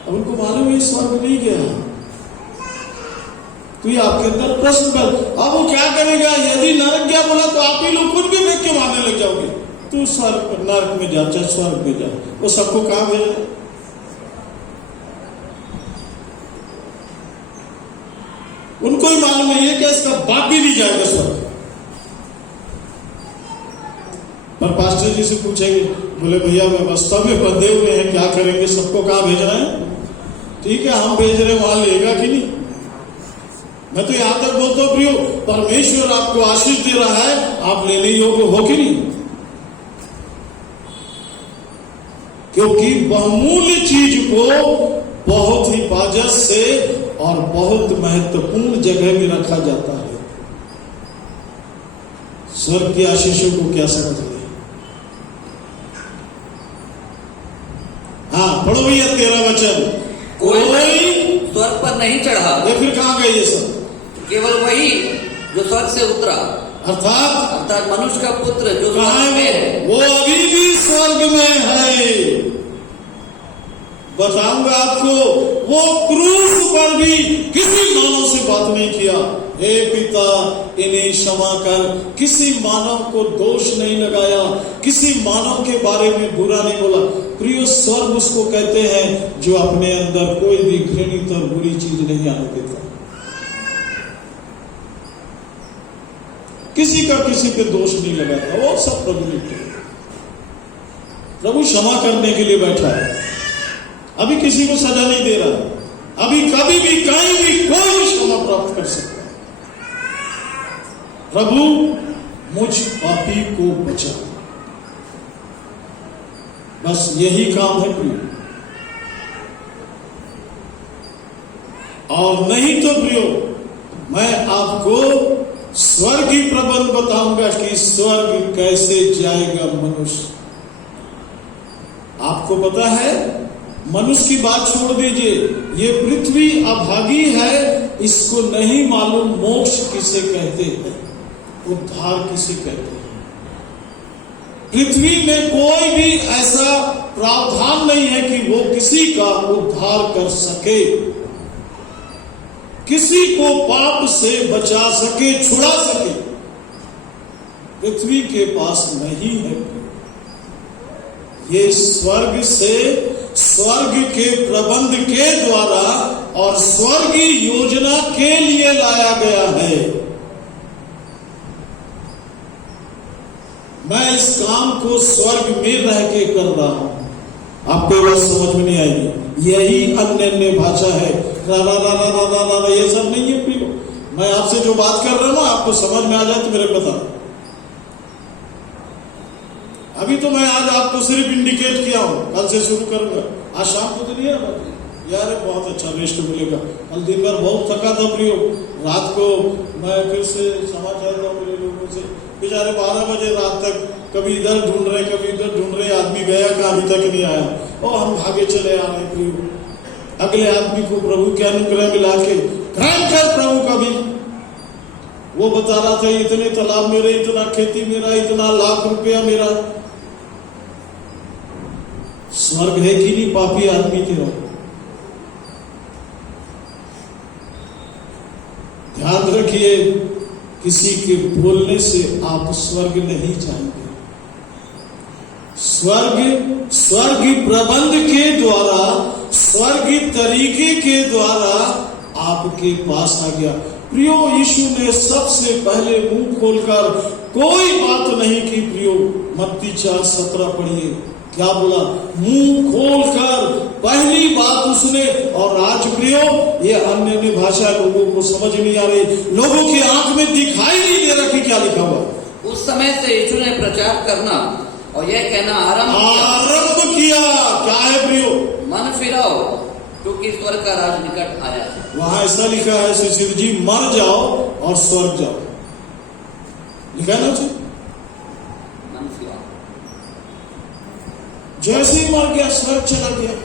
अब उनको मालूम है स्वर्ग नहीं गया। तो ये आपके अंदर प्रश्न कर, अब वो क्या करेगा? यदि नरक क्या बोला तो आप ही लोग खुद भी देख के मारने लग जाओगे। तू स्वर्ग नरक में जा, चाहे स्वर्ग में जा, वो सबको कहां भेजा? उनको ही मालूम है कि इसका बाप भी नहीं जाएगा स्वर्ग। पर पास्टर जी से पूछेंगे, बोले भैया व्यवस्था में बंधे हुए हैं, क्या करेंगे? सबको कहां भेजना है? ठीक है, हम भेज रहे, वहां लेगा कि नहीं? मैं तो यहां तक बोलता हूं प्रियो, परमेश्वर आपको आशीष दे रहा है, आप लेने योग्य हो कि नहीं? क्योंकि बहुमूल्य चीज को बहुत हिफाजत से और बहुत महत्वपूर्ण जगह में रखा जाता है। स्वर्ग की आशीषों को क्या समझ? हाँ पढ़ो भैया 13 वचन। कोई स्वर्ग पर नहीं चढ़ा। ये फिर कहां गए ये सब? केवल वही जो स्वर्ग से उतरा, अर्थात मनुष्य का पुत्र जो कहां स्वर्ग में है। वो अभी भी स्वर्ग में है। बताऊंगा आपको, वो क्रूस पर भी किसी मानव से बात नहीं किया, हे पिता इन्हें क्षमा कर, किसी मानव को दोष नहीं लगाया, किसी मानव के बारे में बुरा नहीं बोला। प्रिय, स्वर्ग उसको कहते हैं जो अपने अंदर कोई भी घृणित और बुरी चीज नहीं आने देता। किसी का किसी पे दोष नहीं लगाता, वो सब प्रभु ने किया। प्रभु क्षमा करने के लिए बैठा है, अभी किसी को सजा नहीं दे रहा। अभी कभी भी कहीं भी कोई क्षमा प्राप्त कर सकता है। प्रभु मुझ पापी को बचा, बस यही काम है प्रिय। और नहीं तो प्रियो, मैं आपको स्वर्गीय प्रबंध बताऊंगा कि स्वर्ग कैसे जाएगा मनुष्य। आपको पता है, मनुष्य की बात छोड़ दीजिए, ये पृथ्वी अभागी है, इसको नहीं मालूम मोक्ष किसे कहते हैं, उद्धार किसे कहते हैं। पृथ्वी में कोई भी ऐसा प्रावधान नहीं है कि वो किसी का उद्धार कर सके, किसी को पाप से बचा सके, छुड़ा सके। पृथ्वी के पास नहीं है। ये स्वर्ग से, स्वर्ग के प्रबंध के द्वारा और स्वर्गीय योजना के लिए लाया गया है। मैं इस काम को स्वर्ग में रह के कर रहा हूं। आपको बात समझ में नहीं आएगी। यही अन्य अन्य भाषा है। रा रा रा रा रा रा रा रा ये सब नहीं है प्रियो। मैं आपसे जो बात कर रहा हूं ना, आपको समझ में आ जाए तो मेरे को बता। अभी तो मैं आज आपको सिर्फ इंडिकेट किया हूं, कल से शुरू करूंगा। आज शाम को तो नहीं है यार, बहुत अच्छा रेस्ट मिलेगा। कल दिन भर बहुत थका था प्रियो। रात को मैं फिर से समाचार था मेरे लोगों से, बेचारे 12 बजे रात तक कभी इधर ढूंढ रहे कभी इधर ढूंढ रहे, आदमी गया का अभी तक नहीं आया। और हम भागे चले आ रहे प्रियो। अगले आदमी को प्रभु के अनुग्रह मिला के भयंकर प्रभु का भी वो बता रहा था, इतने तालाब मेरे, इतना खेती मेरा, इतना लाख रुपया मेरा। स्वर्ग है कि नहीं पापी आदमी के रहो। ध्यान रखिए, किसी के बोलने से आप स्वर्ग नहीं जाएंगे। स्वर्गीय प्रबंध के द्वारा, स्वर्गीय तरीके के द्वारा आपके पास आ गया। प्रियो, यीशु ने सबसे पहले मुंह खोलकर कोई बात नहीं की प्रियो। मत्ती 4:17 पढ़िए, क्या बोला? मुंह खोलकर पहली बात उसने। और आज प्रियो, ये अन्य अन्य भाषा लोगों को समझ नहीं आ रही, लोगों की आंख में दिखाई नहीं दे रहा कि क्या लिखा हुआ। उस समय से यीशु ने प्रचार करना और यह कहना आरंभ किया। क्या है प्रियो? मन फिराओ, क्योंकि स्वर्ग का राज निकट आया है। वहां ऐसा लिखा है शिशिर जी, मर जाओ और स्वर्ग जाओ, लिखा है ना जी। मन फिराओ, जैसे ही मर गया स्वर्ग चला गया।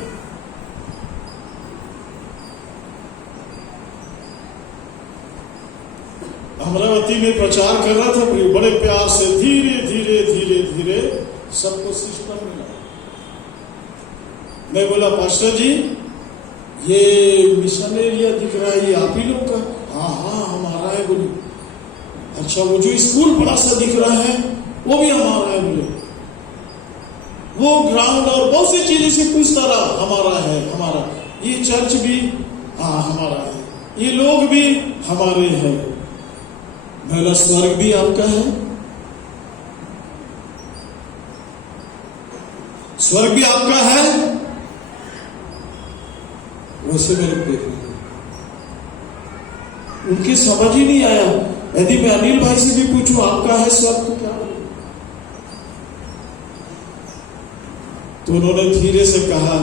अमरावती में प्रचार कर रहा था प्रियो, बड़े प्यार से धीरे धीरे धीरे धीरे सबको सिस्टम मिला। मैं बोला, पास्टर जी ये मिशन एरिया दिख रहा है, ये आप ही लोग का? हाँ हाँ हमारा है। बोली, अच्छा वो जो स्कूल बड़ा सा दिख रहा है वो भी हमारा है। बोले, वो ग्राउंड और बहुत सी चीजें से पूछता रहा, हमारा है हमारा। ये चर्च भी हाँ हमारा है, ये लोग भी हमारे हैं। मेरा स्वर्ग भी आपका है, स्वर्ग भी आपका है। वैसे मेरे देख उनकी समझ ही नहीं आया। यदि मैं अनिल भाई से भी पूछूं आपका है स्वर्ग तो क्या, तो उन्होंने धीरे से कहा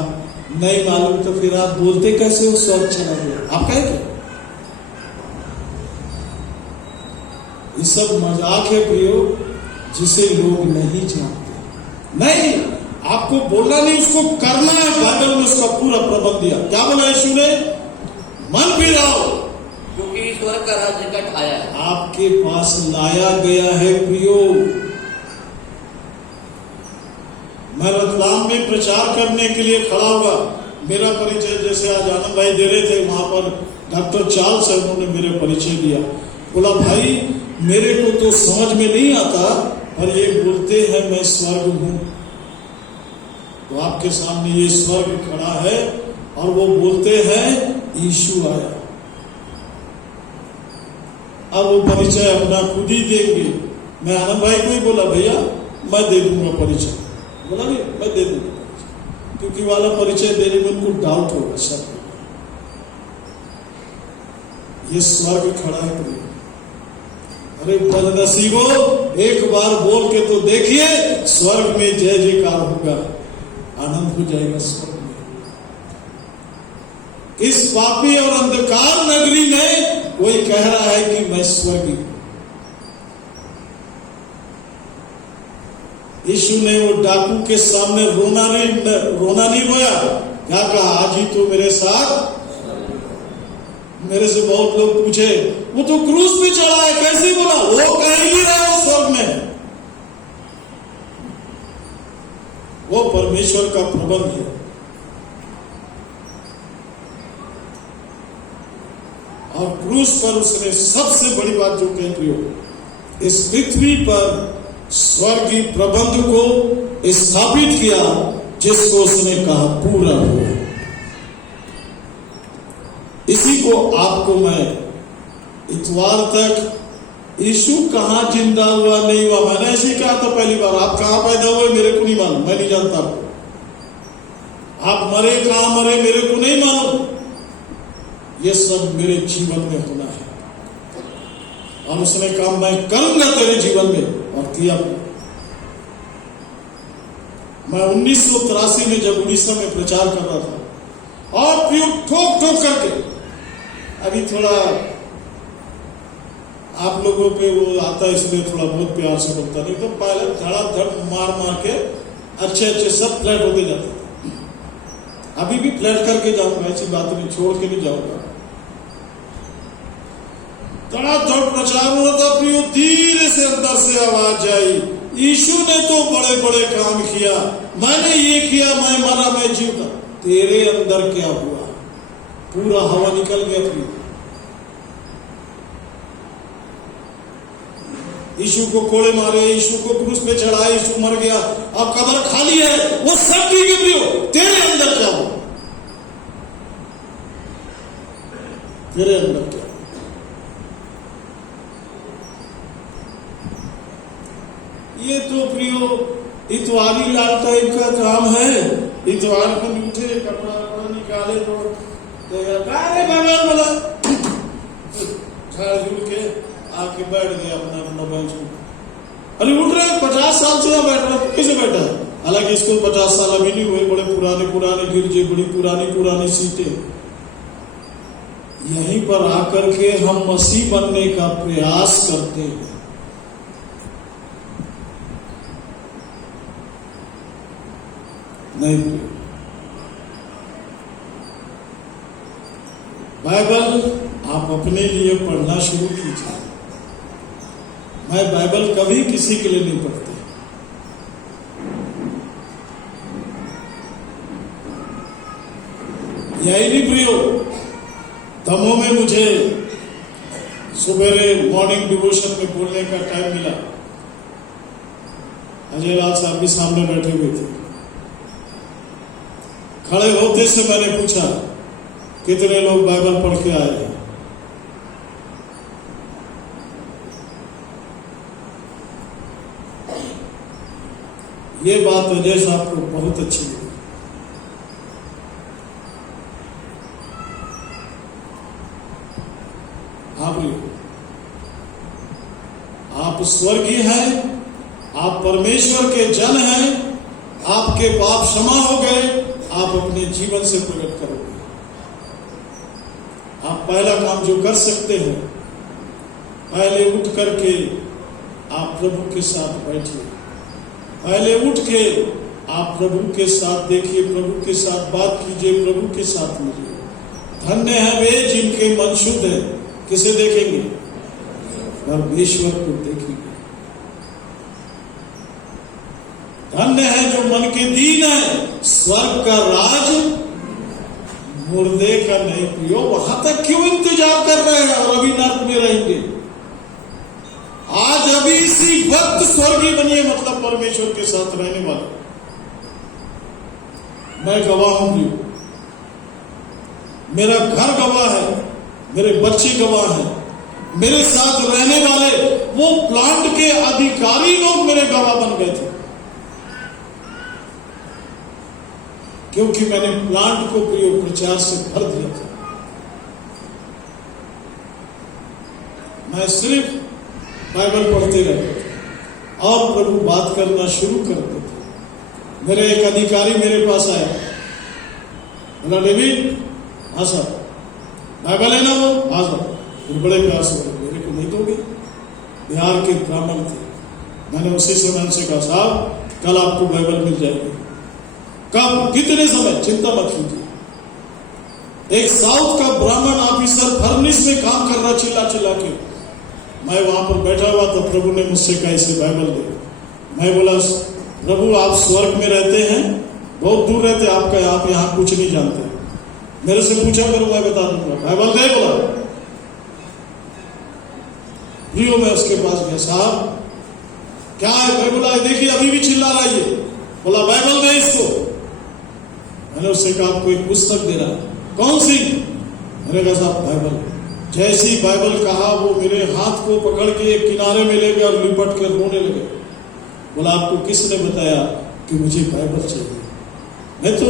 नहीं मालूम। तो फिर आप बोलते कैसे हो स्वर्ग चला गया? आपका है क्या? ये सब मजाक है प्रियो, जिसे लोग नहीं जानते। नहीं, आपको बोलना नहीं, उसको करना है। बाइबल में उसका पूरा प्रबंध दिया। क्या बोला यीशु ने? मन फिराओ, क्योंकि स्वर्ग का राज निकट आया है। आपके पास लाया गया है प्रियो। मैं रतलाम में प्रचार करने के लिए खड़ा हुआ। मेरा परिचय जैसे आज आनंद भाई दे रहे थे, वहां पर डॉक्टर चार्ल्स है, उन्होंने मेरे परिचय दिया। बोला, भाई मेरे को तो समझ में नहीं आता, पर ये बोलते हैं मैं स्वर्ग हूं। तो आपके सामने ये स्वर्ग खड़ा है और वो बोलते हैं यीशु आया। अब वो परिचय अपना खुद ही देंगे। मैं आनंद भाई को ही बोला, भैया मैं दे दूंगा परिचय। बोला नहीं, मैं दे दूंगा परिचय, क्योंकि वाला परिचय देने में उनको डाउट होगा सब। ये स्वर्ग खड़ा है। अरे बदनसीबो, एक बार बोल के तो देखिए, स्वर्ग में जय जयकार होगा, आनंद हो जाएगा स्वर्ग में। इस पापी और अंधकार नगरी में कोई कह रहा है कि मैं स्वर्गी। यीशु ने वो डाकू के सामने रोना नहीं रोया। क्या कहा? आज ही तो मेरे साथ। मेरे से बहुत लोग पूछे, वो तो क्रूस पे चढ़ा है, कैसे बोला? वो कह ही रहा है स्वर्ग में। वो परमेश्वर का प्रबंध है। और क्रूस पर उसने सबसे बड़ी बात जो कह रही हो, इस पृथ्वी पर स्वर्गीय प्रबंध को स्थापित किया, जिसको उसने कहा पूरा हुआ। इसी को आपको मैं इतवार तक यीशु कहाँ जिंदा हुआ नहीं हुआ, मैंने ऐसे ही कहा था पहली बार, आप कहाँ पैदा हुए मेरे को नहीं मालूम, मैं नहीं जानता आपको। आप मरे कहाँ मरे मेरे को नहीं मालूम, ये सब मेरे जीवन में होना है। और उसने कहा मैं करूंगा तेरे जीवन में, और किया। मैं 1983 में जब उड़ीसा में प्रचार कर रहा था, और फिर ठोक ठोक करके, अभी थोड़ा आप लोगों पे वो आता है इसलिए थोड़ा बहुत प्यार से बोलता, नहीं तो पहले धड़ाधड़ मार मार के अच्छे अच्छे सब फ्लैट होते जाते थे। अभी भी फ्लैट करके जाऊंगा, ऐसी बात नहीं, छोड़ के नहीं जाऊंगा। धड़ाधड़ प्रचार हो रहा था, प्रियो धीरे से अंदर से आवाज आई, यीशु ने तो बड़े बड़े काम किया, मैंने ये किया, मैं मरा मैं जीवा, तेरे अंदर क्या हुआ? पूरा हवा निकल गया। प्रियो यीशु को कोड़े मारे, यीशु को क्रूस पे चढ़ाए, यीशु मर गया, अब कब्र खाली है, वो सब ठीक है। प्रियो तेरे अंदर क्या हुआ? तेरे अंदर क्या? ये तो प्रियो इतवारी लाल टाइप का काम है। इतवार को उठे, कपड़ा वपड़ा निकाले तो भगवान बोला, खड़ा जुड़ के आके बैठ गया अपना अपना बेंच में। अरे उठ रहे, 50 साल से बैठ रहा, कैसे बैठा है? हालांकि इसको 50 साल अभी नहीं हुए, बड़े पुराने पुराने गिरजे, बड़ी पुरानी पुरानी सीटें। यहीं पर आकर के हम मसीह बनने का प्रयास करते हैं। नहीं, बाइबल आप अपने लिए पढ़ना शुरू कीजिए। मैं बाइबल कभी किसी के लिए नहीं पढ़ती। यही नहीं प्रियो, दमों में मुझे सुबेरे मॉर्निंग डिवोशन में बोलने का टाइम मिला। अजय लाल साहब भी सामने बैठे हुए थे। खड़े होते से मैंने पूछा कितने लोग बाइबल पढ़ के आए हैं? ये बात अजय साहब को बहुत अच्छी लगी। आप स्वर्गीय हैं, आप परमेश्वर के जन हैं, आपके पाप क्षमा हो गए, आप अपने जीवन से प्रकट करोगे। आप पहला काम जो कर सकते हैं, पहले उठ करके आप प्रभु के साथ बैठिए। पहले उठ के आप प्रभु के साथ देखिए, प्रभु के साथ बात कीजिए, प्रभु के साथ मिलिए। धन्य है वे जिनके मन शुद्ध है। किसे देखेंगे? परमेश्वर को देखेंगे। धन्य है जो मन के दीन है, स्वर्ग का राज मुर्दे का नहीं। प्रियो वहां तक क्यों इंतजार कर रहे हैं और अभी नर्क में रहेंगे? आज अभी इसी वक्त स्वर्गीय बनिए, मतलब परमेश्वर के साथ रहने वाले। मैं गवाह हूं, मेरा घर गवाह है, मेरे बच्चे गवाह हैं, मेरे साथ रहने वाले वो प्लांट के अधिकारी लोग मेरे गवाह बन गए थे, क्योंकि मैंने प्लांट को प्रिय प्रचार से भर दिया था। मैं सिर्फ बाइबल पढ़ते रहते थे और प्रभु बात करना शुरू कर देते। मेरे एक अधिकारी मेरे पास आया, बोला डेविड, हाँ सर, बाइबल है ना वो? हाँ सर। फिर बड़े प्यार से बोले, मेरे को नहीं दोगे? बिहार के ब्राह्मण थे। मैंने उसी समय उनसे कहा, साहब कल आपको बाइबल मिल जाएगी। कब? कितने समय? चिंता मत कीजिए। एक साउथ का ब्राह्मण ऑफिसर फर्निस में काम कर रहा, चिल्ला चिल्ला के। मैं वहां पर बैठा हुआ तो प्रभु ने मुझसे कहा, इसे बाइबल दे। मैं बोला, प्रभु आप स्वर्ग में रहते हैं, बहुत दूर रहते, आपका आप यहां कुछ नहीं जानते, मेरे से पूछा करो, मैं बता दूंगा। बाइबल दे बोला। प्रियो मैं उसके पास गया, साहब क्या है? मैं बोला, देखिए अभी भी चिल्ला रहा है ये। बोला बाइबल दे इसको। मैंने उससे कहा, आपको एक पुस्तक दे रहा है। कौन सी? मैंने कहा, साहब बाइबल। जैसी बाइबल कहा वो मेरे हाथ को पकड़ के एक किनारे में ले गए और लिपट कर रोने लगे। बोला आपको किसने बताया कि मुझे बाइबल चाहिए? मैं तो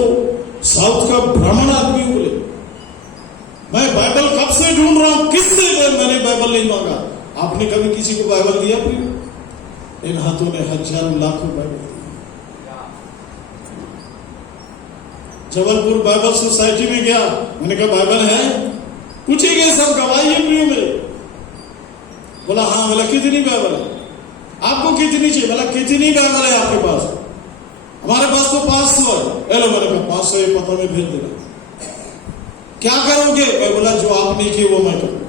साउथ का ब्राह्मण आदमी हूं। बोले मैं बाइबल कब से ढूंढ रहा हूं, किससे मैंने बाइबल नहीं मांगा। आपने कभी किसी को बाइबल दिया? फिर इन हाथों ने हजारों लाखों बाइबल दिया। जबलपुर बाइबल सोसाइटी में गया, मैंने कहा बाइबल है? पूछे गए सब गवाही है प्रियो मेरे। बोला हाँ। बोला कितनी बाइबल है? आपको कितनी चाहिए? बोला कितनी बाइबल है आपके पास? हमारे पास तो 500 है। लो मैंने कहा 500 ये पता में भेज देना। क्या करोगे? मैं बोला जो आप नहीं किए वो मैं करूंगा।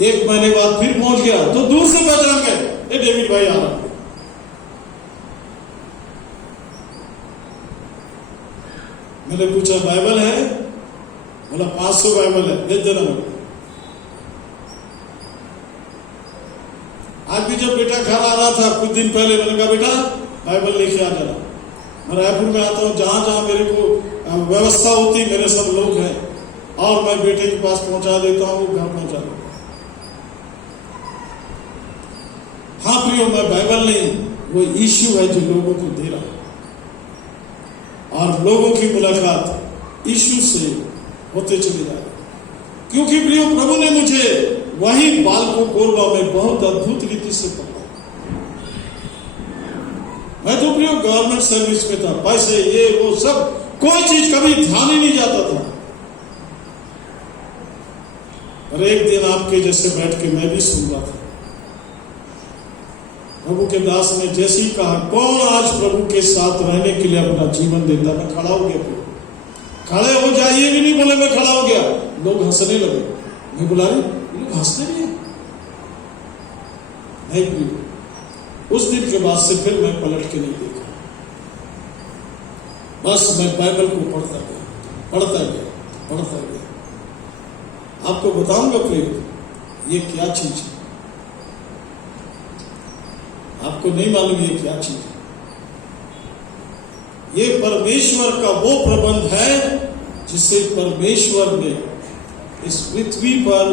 एक महीने बाद फिर पहुंच गया तो दूर से पहचान गए, ये डेविड भाई आ रहा। मैंने पूछा बाइबल है? बोला 500 बाइबल है, भेज देना। मैं आज भी जब बेटा घर आ रहा था कुछ दिन पहले, मैंने कहा बेटा बाइबल लेके आ जाना। मैं रायपुर में आता हूं, जहां जहां मेरे को व्यवस्था होती मेरे सब लोग हैं और मैं बेटे के पास पहुंचा देता हूं, घर पहुंचा देता हूं। हाँ प्रियो, मैं बाइबल नहीं, वो यीशु है जो लोगों को दे रहा है और लोगों की मुलाकात यीशु से होते चले जाए। क्योंकि प्रियो प्रभु ने मुझे वही बालकों कोरबा में बहुत अद्भुत रीति से पकड़ा। मैं तो प्रियो गवर्नमेंट सर्विस में था, पैसे ये वो सब कोई चीज कभी ध्यान ही नहीं जाता था। और एक दिन आपके जैसे बैठ के मैं भी सुन रहा था, प्रभु के दास ने जैसे ही कहा कौन आज प्रभु के साथ रहने के लिए अपना जीवन देता? मैं खड़ा हो गया। खड़े हो जाइए भी नहीं बोले, मैं खड़ा हो गया। लोग हंसने लगे। मैं बुला रही, लोग हंसते नहीं। नहीं, उस दिन के बाद से फिर मैं पलट के नहीं देखा। बस मैं बाइबल को पढ़ता गया। आपको बताऊंगा फिर ये क्या चीज है, आपको नहीं मालूम ये क्या चीज है। ये परमेश्वर का वो प्रबंध है जिससे परमेश्वर ने इस पृथ्वी पर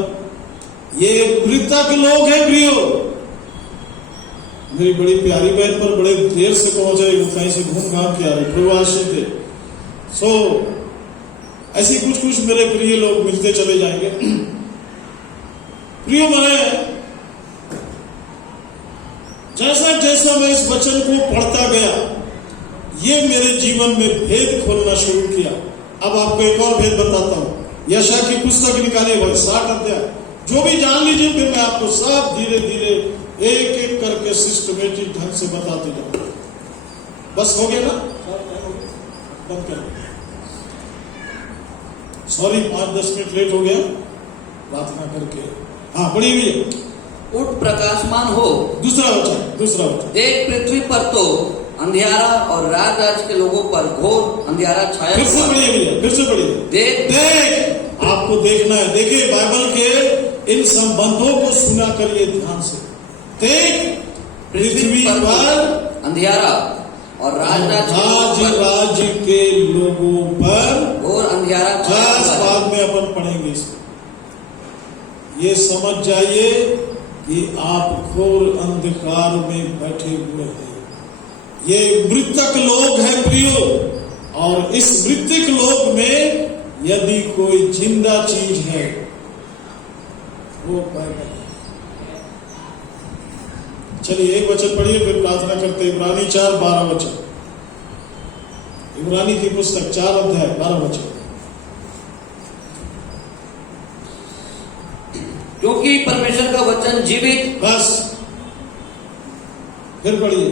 ये मृतक लोग हैं प्रियो। मेरी बड़ी प्यारी बहन पर बड़े देर से पहुंचे, वो कहीं से घूम घाम के आ रहे, प्रवासी थे। ऐसे कुछ मेरे प्रिय लोग मिलते चले जाएंगे। प्रियो, मैं जैसा मैं इस वचन को पढ़ता गया, ये मेरे जीवन में भेद खोलना शुरू किया। अब आपको एक और भेद बताता हूं। यशा की पुस्तक निकाले भाई 60 अध्याय, जो भी जान लीजिए, फिर मैं आपको सब धीरे धीरे एक एक करके सिस्टमेटिक ढंग से बताते जाऊंगा। बस हो गया ना? बंद कर, सॉरी 5-10 मिनट लेट हो गया प्रार्थना करके। हाँ, बड़ी हुई। उठ प्रकाशमान हो। दूसरा वचन। देख पृथ्वी पर तो अंधियारा और राज के लोगों पर घोर अंधियारा छाया। फिर से बढ़िए। देख, आपको देखना है। देखिए बाइबल के इन संबंधों को सुना करिए ध्यान से। देख पृथ्वी पर अंधियारा और राज्य के लोगों पर घोर अंधियारा। बाद में अपन पढ़ेंगे इसको। ये समझ जाइए कि आप घोर अंधकार में बैठे हुए हैं। ये मृतक लोग हैं प्रियो, और इस मृतक लोग में यदि कोई जिंदा चीज है वो बाइबल है। चलिए एक वचन पढ़िए, फिर प्रार्थना करते हैं। इब्रानी 4:12 वचन। इब्रानी की पुस्तक 4 अध्याय 12 वचन। क्योंकि परमेश्वर का वचन जीवित। बस फिर पढ़िए।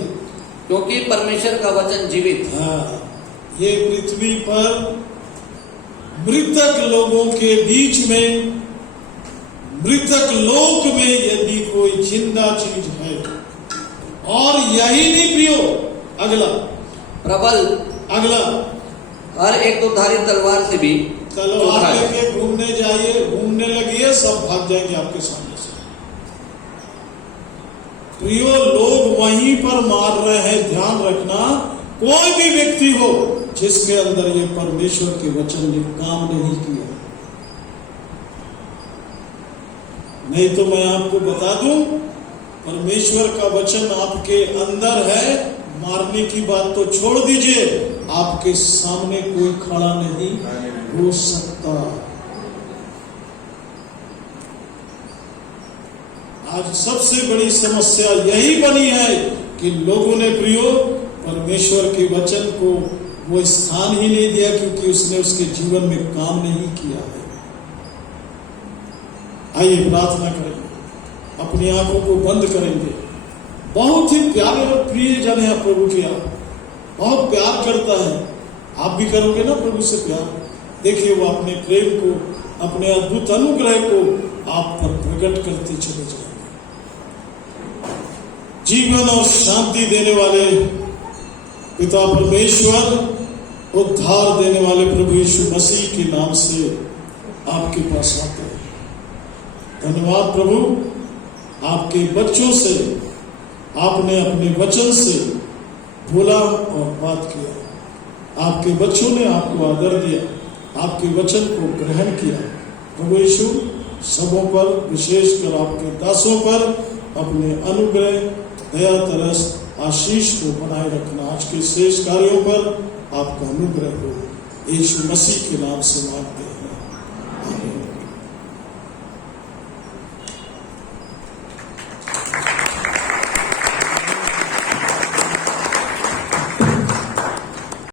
क्योंकि परमेश्वर का वचन जीवित। हाँ, ये पृथ्वी पर मृतक लोगों के बीच में, मृतक लोक में यदि कोई जिंदा चीज है, और यही नहीं प्रियो, अगला हर एक तो धारी तलवार से भी तलवार लेके घूमने लगी, सब भाग जाएंगे आपके सामने से। प्रियो, लोग वहीं पर मार रहे हैं। ध्यान रखना, कोई भी व्यक्ति हो जिसके अंदर ये परमेश्वर के वचन ने काम नहीं किया, नहीं तो मैं आपको बता दूं, परमेश्वर का वचन आपके अंदर है, मारने की बात तो छोड़ दीजिए, आपके सामने कोई खड़ा नहीं हो सकता। आज सबसे बड़ी समस्या यही बनी है कि लोगों ने प्रियो परमेश्वर के वचन को वो स्थान ही नहीं दिया, क्योंकि उसने उसके जीवन में काम नहीं किया है। आइए प्रार्थना करेंगे, अपनी आंखों को बंद करेंगे। बहुत ही प्यारे और प्रिय जन है प्रभु के, आप बहुत प्यार करता है। आप भी करोगे ना प्रभु से प्यार? देखिए वो अपने प्रेम को, अपने अद्भुत अनुग्रह को आप पर प्रकट करते चले जाएंगे। जीवन और शांति देने वाले पिता परमेश्वर, उद्धार देने वाले प्रभु यीशु मसीह के नाम से आपके पास आते हैं। धन्यवाद प्रभु, आपके बच्चों से आपने अपने वचन से बोला और बात किया। आपके बच्चों ने आपको आदर दिया, आपके वचन को ग्रहण किया। प्रभु यीशु सबों पर, विशेषकर आपके दासों पर अपने अनुग्रह, दया, तरस, आशीष को बनाए रखना। आज के शेष कार्यों पर आपका अनुग्रह हो, यीशु मसीह के नाम से मांगते हैं।